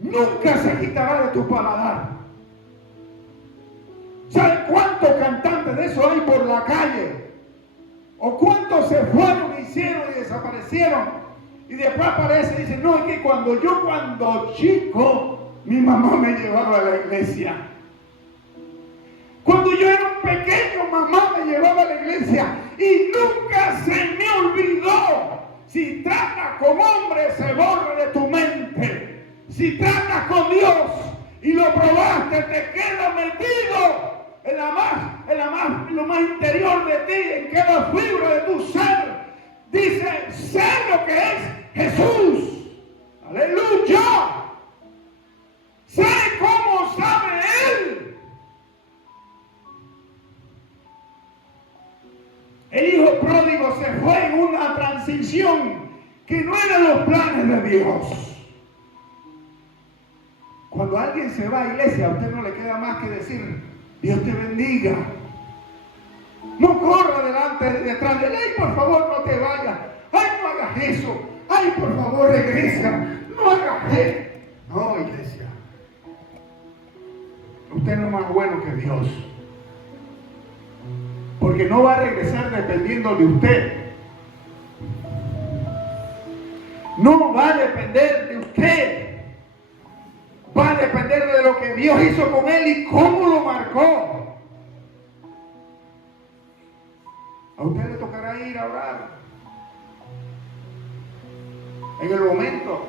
nunca se quitará de tu paladar. ¿Saben cuántos cantantes de eso hay por la calle? ¿O cuántos se fueron, hicieron y desaparecieron? Y después aparece y dice, no, es que cuando chico, mi mamá me llevaba a la iglesia. Cuando yo era un pequeño, mamá me llevaba a la iglesia y nunca se me olvidó. Si tratas con hombres, se borra de tu mente. Si tratas con Dios y lo probaste, te queda metido en lo más interior de ti, en cada fibra de tu ser. Dice, sé lo que es Jesús. Aleluya. Sé cómo sabe Él. El hijo pródigo se fue en una transición que no eran los planes de Dios. Cuando alguien se va a iglesia, a usted no le queda más que decir, Dios te bendiga. No corra detrás de él. Ay, por favor, no te vayas. Ay, no hagas eso. Ay, por favor, regresa. No hagas eso. No, iglesia. Usted no es más bueno que Dios. Porque no va a regresar dependiendo de usted. No va a depender de usted. Va a depender de lo que Dios hizo con él y cómo lo marcó. A usted le tocará ir a orar. En el momento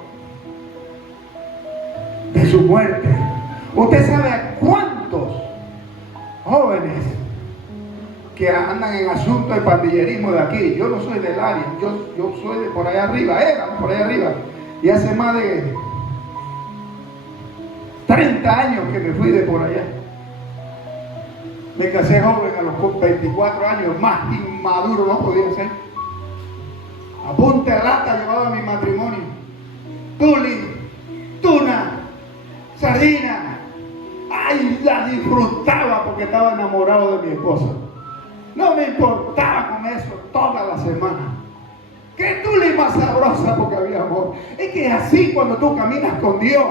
de su muerte. Usted sabe a cuántos jóvenes que andan en asuntos de pandillerismo de aquí. Yo no soy del área, yo soy de por allá arriba, por allá arriba. Y hace más de 30 años que me fui de por allá. Me casé joven a los 24 años, más inmaduro no podía ser. A punta de lata llevaba mi matrimonio. Tuli, tuna, sardina. Ay, la disfrutaba porque estaba enamorado de mi esposa. No me importaba con eso toda la semana. Que tuli más sabrosa porque había amor. Es que así cuando tú caminas con Dios,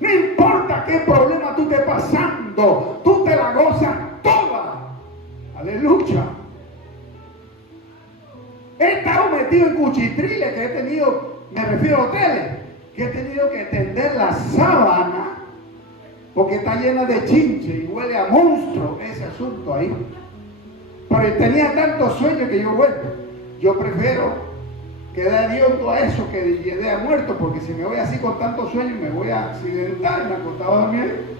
no importa qué problema tú estés pasando, tú te la gozas toda. Aleluya. He estado metido en cuchitriles que he tenido, me refiero a hoteles, que he tenido que tender la sábana porque está llena de chinche y huele a monstruo ese asunto ahí. Pero tenía tanto sueño que yo prefiero quedar hediondo a eso que llegué a muerto, porque si me voy así con tanto sueño me voy a accidentar y me acostaba a dormir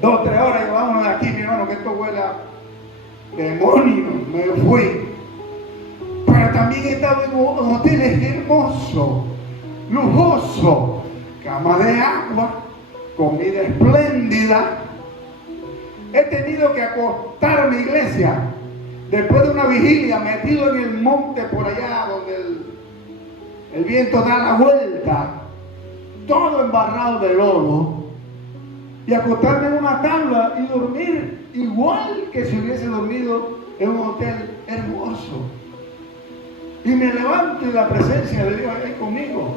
2 o 3 horas y vámonos de aquí, mi hermano, que esto huele a demonio. Me fui. Pero también he estado en hoteles hermosos, lujosos, cama de agua, comida espléndida. He tenido que acostar mi iglesia después de una vigilia metido en el monte por allá donde el viento da la vuelta, todo embarrado de lodo, y acostarme en una tabla y dormir igual que si hubiese dormido en un hotel hermoso. Y me levanto y la presencia de Dios ahí conmigo.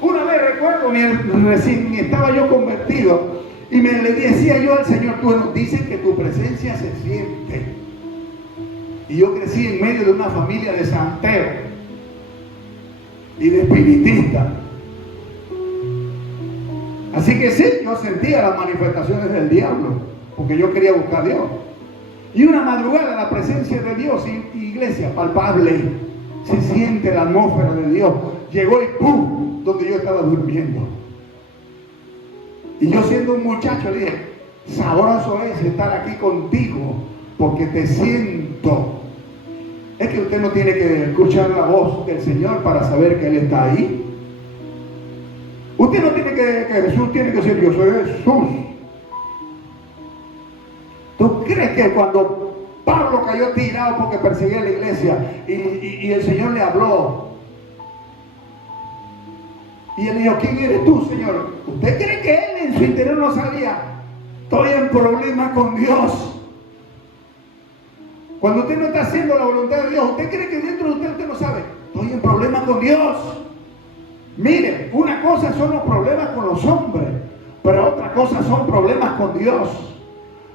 Una vez recuerdo, ni estaba yo convertido, y le decía yo al Señor, tú nos dices que tu presencia se siente. Y yo crecí en medio de una familia de santeros y de espiritistas. Así que sí, yo sentía las manifestaciones del diablo, porque yo quería buscar a Dios. Y una madrugada la presencia de Dios, iglesia, palpable, se siente la atmósfera de Dios. Llegó y ¡pum!, donde yo estaba durmiendo. Y yo siendo un muchacho le dije, sabroso es estar aquí contigo, porque te siento. Es que usted no tiene que escuchar la voz del Señor para saber que Él está ahí. Usted no tiene que Jesús tiene que decir, yo soy Jesús. ¿Tú crees que cuando Pablo cayó tirado porque perseguía a la iglesia y el Señor le habló, Y él dijo, ¿quién eres tú, Señor? ¿Usted cree que él en su interior no sabía? Estoy en problema con Dios. Cuando usted no está haciendo la voluntad de Dios, ¿usted cree que dentro de usted no sabe? Estoy en problema con Dios. Mire, una cosa son los problemas con los hombres, pero otra cosa son problemas con Dios.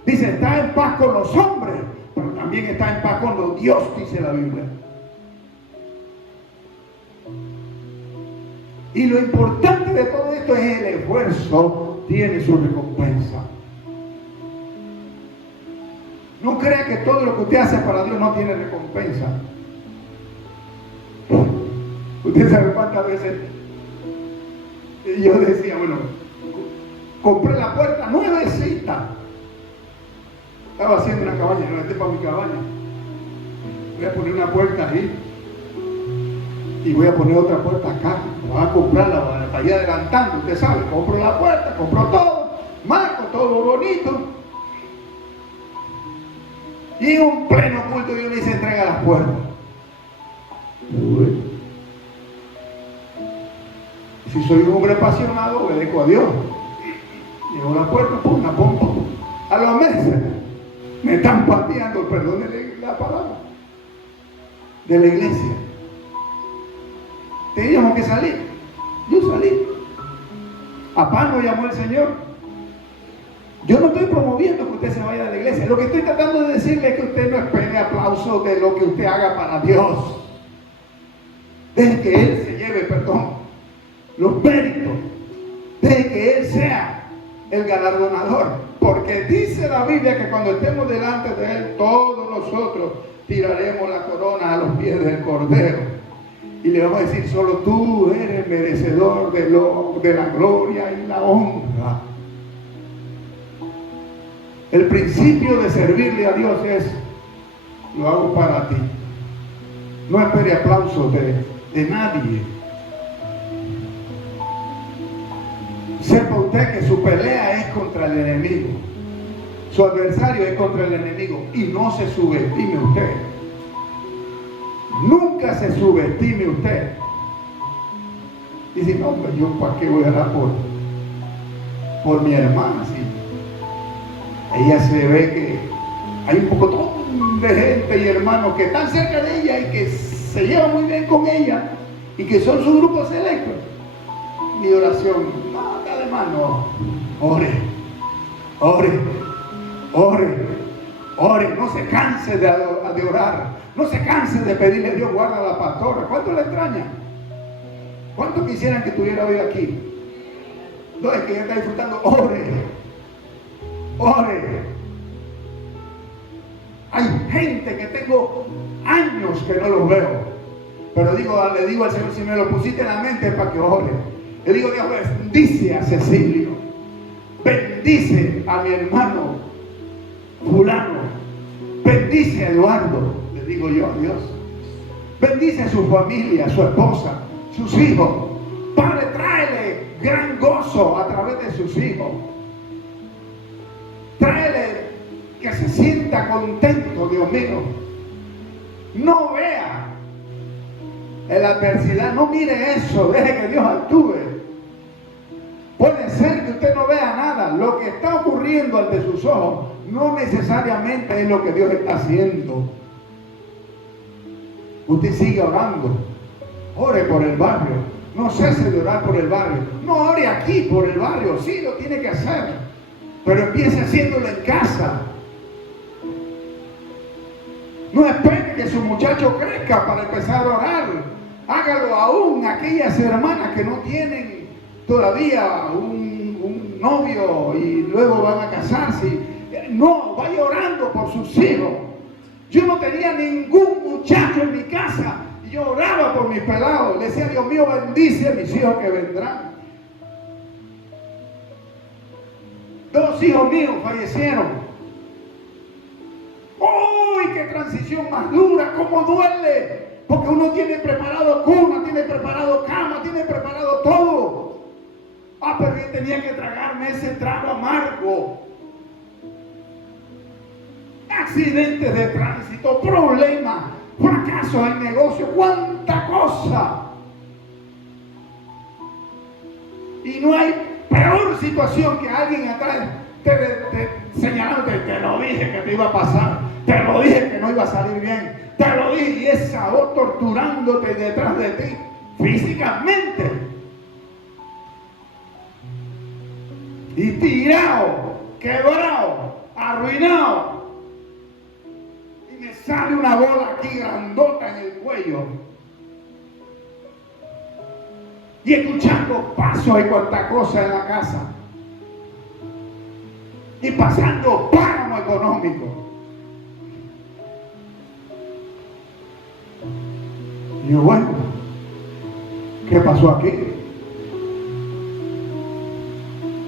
Dice, está en paz con los hombres, pero también está en paz con los Dios, dice la Biblia. Y lo importante de todo esto es el esfuerzo tiene su recompensa. No crea que todo lo que usted hace para Dios no tiene recompensa. Usted sabe cuántas veces yo decía, bueno, compré la puerta nuevecita. Estaba haciendo una cabaña, no, este es para mi cabaña. Voy a poner una puerta ahí y voy a poner otra puerta acá. Voy a comprarla para ir adelantando. Usted sabe, compro la puerta, compro todo, marco todo bonito. Y en un pleno culto Dios le dice, entrega las puertas. Uy. Si soy un hombre apasionado, obedezco a Dios. Llevo la puerta, pum, la pum. A los meses me están pateando, perdón de la palabra, de la iglesia. Teníamos que salir. Yo salí. A paz nos llamó el Señor. Yo no estoy promoviendo que usted se vaya de la iglesia. Lo que estoy tratando de decirle es que usted no espere aplausos de lo que usted haga para Dios. Deje que Él se lleve, los méritos. Deje que Él sea el galardonador. Porque dice la Biblia que cuando estemos delante de Él, todos nosotros tiraremos la corona a los pies del Cordero. Y le vamos a decir, solo tú eres merecedor de la gloria y la honra. El principio de servirle a Dios es, lo hago para ti. No espere aplausos de nadie. Sepa usted que su pelea es contra el enemigo. Su adversario es contra el enemigo. Y no se subestime usted. Nunca se subestime usted. Dice, no, pues yo para qué voy a orar por mi hermana, sí. Ella se ve que hay un poco de gente y hermanos que están cerca de ella y que se llevan muy bien con ella y que son su grupo selecto. Mi oración, no, además no. Ore, no se canse de orar. No se canse de pedirle a Dios, guarda a la pastora. ¿Cuánto le extraña? ¿Cuánto quisieran que estuviera hoy aquí? No, es que ella está disfrutando. Ore. Hay gente que tengo años que no los veo. Pero le digo al Señor, si me lo pusiste en la mente es para que ore. Le digo, Dios, bendice a Cecilio. Bendice a mi hermano fulano. Bendice a Eduardo. Digo yo a Dios, bendice a su familia, a su esposa, sus hijos. Padre, tráele gran gozo a través de sus hijos. Tráele que se sienta contento, Dios mío. No vea en la adversidad, no mire eso, deje que Dios actúe. Puede ser que usted no vea nada. Lo que está ocurriendo ante sus ojos no necesariamente es lo que Dios está haciendo. Usted sigue orando. Ore por el barrio. No cese de orar por el barrio. No ore aquí por el barrio. Sí, lo tiene que hacer. Pero empiece haciéndolo en casa. No espere que su muchacho crezca para empezar a orar. Hágalo aún aquellas hermanas que no tienen todavía un novio y luego van a casarse. No, vaya orando por sus hijos. Yo no tenía ningún muchacho en mi casa y yo oraba por mis pelados. Le decía, Dios mío, bendice a mis hijos que vendrán. 2 hijos míos fallecieron. ¡Uy, qué transición más dura! ¡Cómo duele! Porque uno tiene preparado cuna, tiene preparado cama, tiene preparado todo. Pero yo tenía que tragarme ese trago amargo. Accidentes de tránsito, problemas, fracasos en negocio, cuánta cosa. Y no hay peor situación que alguien atrás te señalándote, te lo dije que te iba a pasar, te lo dije que no iba a salir bien, te lo dije, y esa voz torturándote detrás de ti, físicamente. Y tirado, quebrado, arruinado. Y me sale una bola aquí grandota en el cuello. Y escuchando pasos y cuanta cosa en la casa. Y pasando páramo económico. Y yo, bueno, ¿qué pasó aquí?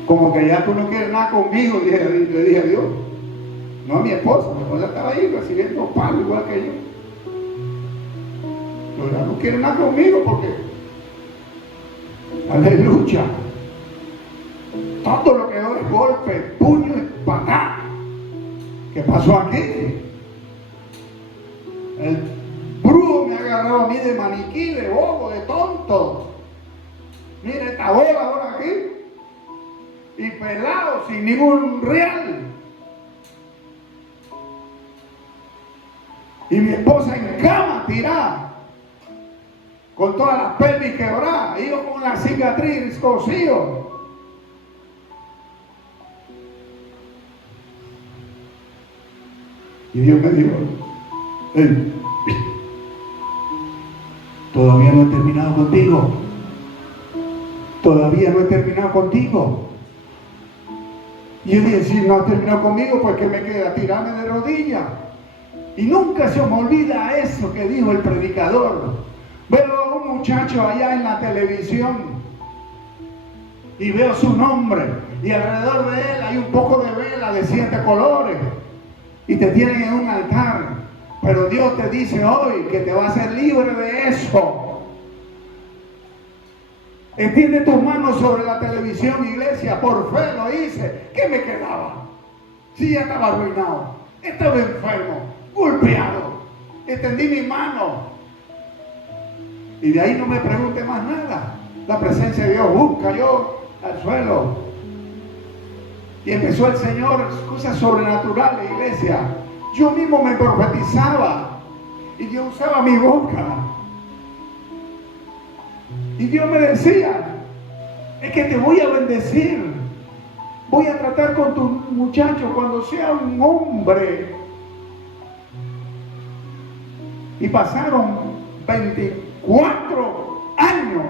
Como que ya tú no quieres nada conmigo, le dije a Dios. No a mi esposa, mi esposa estaba ahí recibiendo palos igual que yo. Pero ya no quiere nada conmigo porque, aleluya, todo lo que veo es golpe, puño y patada. ¿Qué pasó aquí? El brujo me ha agarrado a mí de maniquí, de bobo, de tonto. Mira esta bola ahora aquí. Y pelado, sin ningún real. Y mi esposa en cama, tirada, con todas las pelvis quebradas, y yo con la cicatriz cosido. Y Dios me dijo, hey, todavía no he terminado contigo. Todavía no he terminado contigo. Y yo dije, si no has terminado conmigo, pues que me queda, tirarme de rodillas. Y nunca se me olvida eso que dijo el predicador. Veo a un muchacho allá en la televisión y veo su nombre, y alrededor de él hay un poco de vela de 7 colores y te tienen en un altar. Pero Dios te dice hoy que te va a hacer libre de eso. Extiende tus manos sobre la televisión, iglesia. Por fe lo hice. ¿Qué me quedaba? Si ya estaba arruinado, estaba enfermo, golpeado. Extendí mi mano. Y de ahí no me pregunte más nada. La presencia de Dios cayó al suelo. Y empezó el Señor cosas sobrenaturales, iglesia. Yo mismo me profetizaba. Y Dios usaba mi boca. Y Dios me decía, es que te voy a bendecir. Voy a tratar con tu muchacho cuando sea un hombre. Y pasaron 24 años.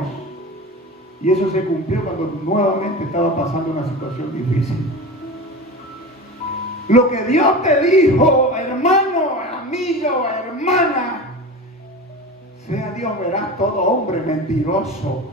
Y eso se cumplió cuando nuevamente estaba pasando una situación difícil. Lo que Dios te dijo, hermano, amigo, hermana, sea Dios, verás todo hombre mentiroso.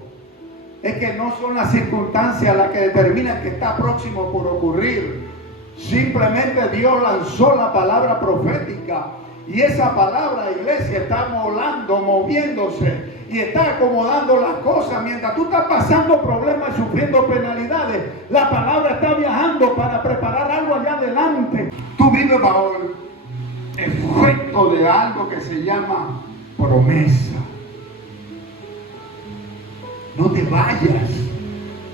Es que no son las circunstancias las que determinan que está próximo por ocurrir. Simplemente Dios lanzó la palabra profética. Y esa palabra, iglesia, está volando, moviéndose y está acomodando las cosas. Mientras tú estás pasando problemas y sufriendo penalidades, la palabra está viajando para preparar algo allá adelante. Tú vives bajo el efecto de algo que se llama promesa. No te vayas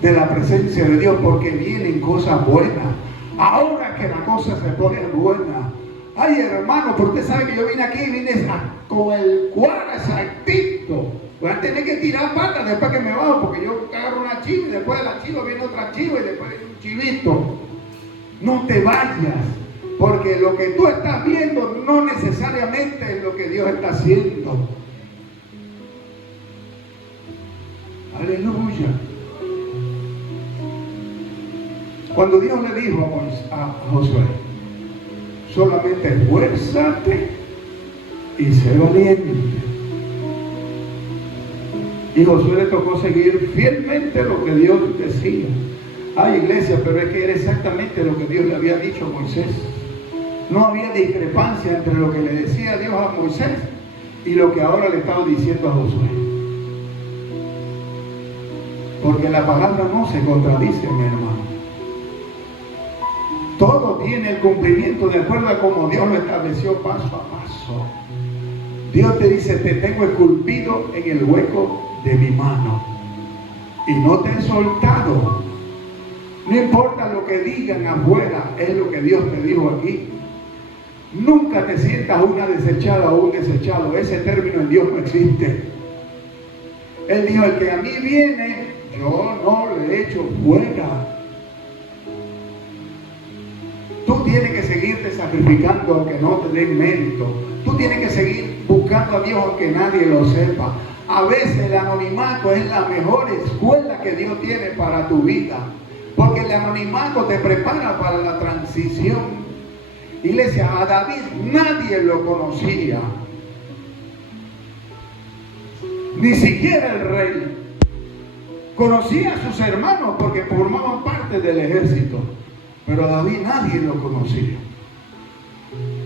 de la presencia de Dios porque vienen cosas buenas. Ahora que la cosa se pone buena. Ay, hermano, pero usted sabe que yo vine aquí y vine con el cuadro exactito. Voy a tener que tirar patas después que me bajo, porque yo agarro una chiva y después de la chiva viene otra chiva y después viene un chivito. No te vayas, porque lo que tú estás viendo no necesariamente es lo que Dios está haciendo. Aleluya. Cuando Dios le dijo a Josué, solamente esfuérzate y sé valiente. Y Josué le tocó seguir fielmente lo que Dios decía. Ay, iglesia, pero es que era exactamente lo que Dios le había dicho a Moisés. No había discrepancia entre lo que le decía Dios a Moisés y lo que ahora le estaba diciendo a Josué. Porque la palabra no se contradice, mi hermano. Todo tiene el cumplimiento de acuerdo a como Dios lo estableció paso a paso. Dios te dice, te tengo esculpido en el hueco de mi mano. y no te he soltado. No importa lo que digan afuera, es lo que Dios te dijo aquí. Nunca te sientas una desechada o un desechado. Ese término en Dios no existe. Él dijo, el que a mí viene, yo no le echo fuera. Tú tienes que seguirte sacrificando aunque no te den mérito. Tú tienes que seguir buscando a Dios aunque nadie lo sepa. A veces el anonimato es la mejor escuela que Dios tiene para tu vida. Porque el anonimato te prepara para la transición. Iglesia, a David nadie lo conocía. Ni siquiera el rey. Conocía a sus hermanos porque formaban parte del ejército. Pero a David nadie lo conocía.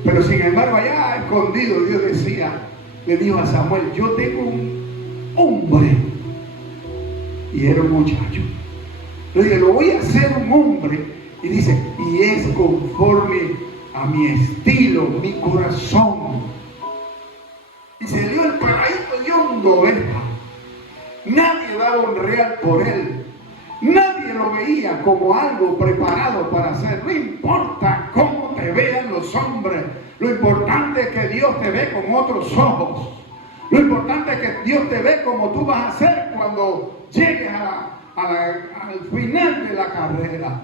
Pero sin embargo, allá escondido, Dios le dijo a Samuel, yo tengo un hombre. Y era un muchacho. Le dije, lo voy a hacer un hombre. Y dice, y es conforme a mi estilo, mi corazón. Y se dio el peladito de una oveja. Nadie daba un real por él. Nadie lo veía como algo preparado para hacer. No importa cómo te vean los hombres. Lo importante es que Dios te ve con otros ojos. Lo importante es que Dios te ve como tú vas a ser cuando llegues al final de la carrera.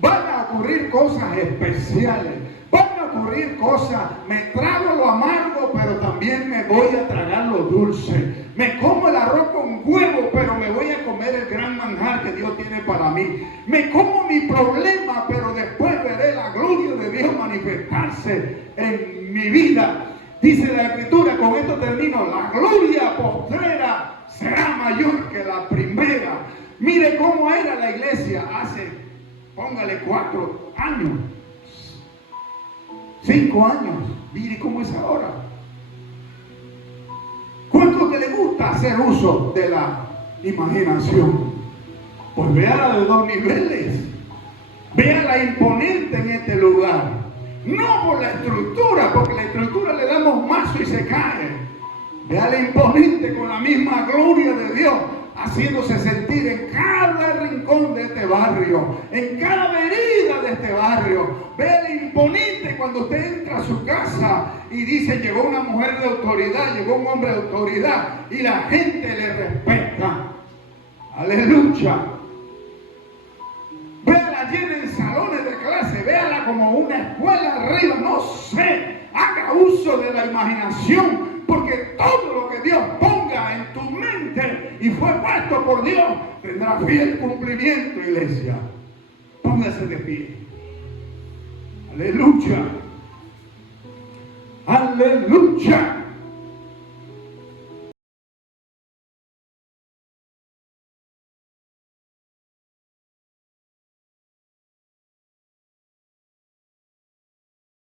Van a ocurrir cosas especiales. Van a ocurrir cosas. Me trago lo amargo, pero también me voy a tragar lo dulce. Me como el arroz con huevo, pero me voy a comer el gran manjar que Dios tiene para mí. Me como mi problema, pero después veré la gloria de Dios manifestarse en mi vida. Dice la Escritura, con esto termino, la gloria postrera será mayor que la primera. Mire cómo era la iglesia hace, póngale 4 años, 5 años. Mire cómo es ahora. ¿Cuánto que le gusta hacer uso de la imaginación? Pues véala de 2 niveles. Véala imponente en este lugar. No por la estructura, porque la estructura le damos mazo y se cae. Véala imponente con la misma gloria de Dios, haciéndose sentir en cada rincón de este barrio, en cada vereda de este barrio. Véala imponente cuando usted entra a su casa y dice, llegó una mujer de autoridad, llegó un hombre de autoridad, y la gente le respeta. Aleluya. Véala llena en salones de clase, véala como una escuela arriba, no sé, haga uso de la imaginación, porque todo lo que Dios ponga en tu mente y fue puesto por Dios, tendrá fiel cumplimiento, iglesia. Póngase de pie. Aleluya. Aleluya.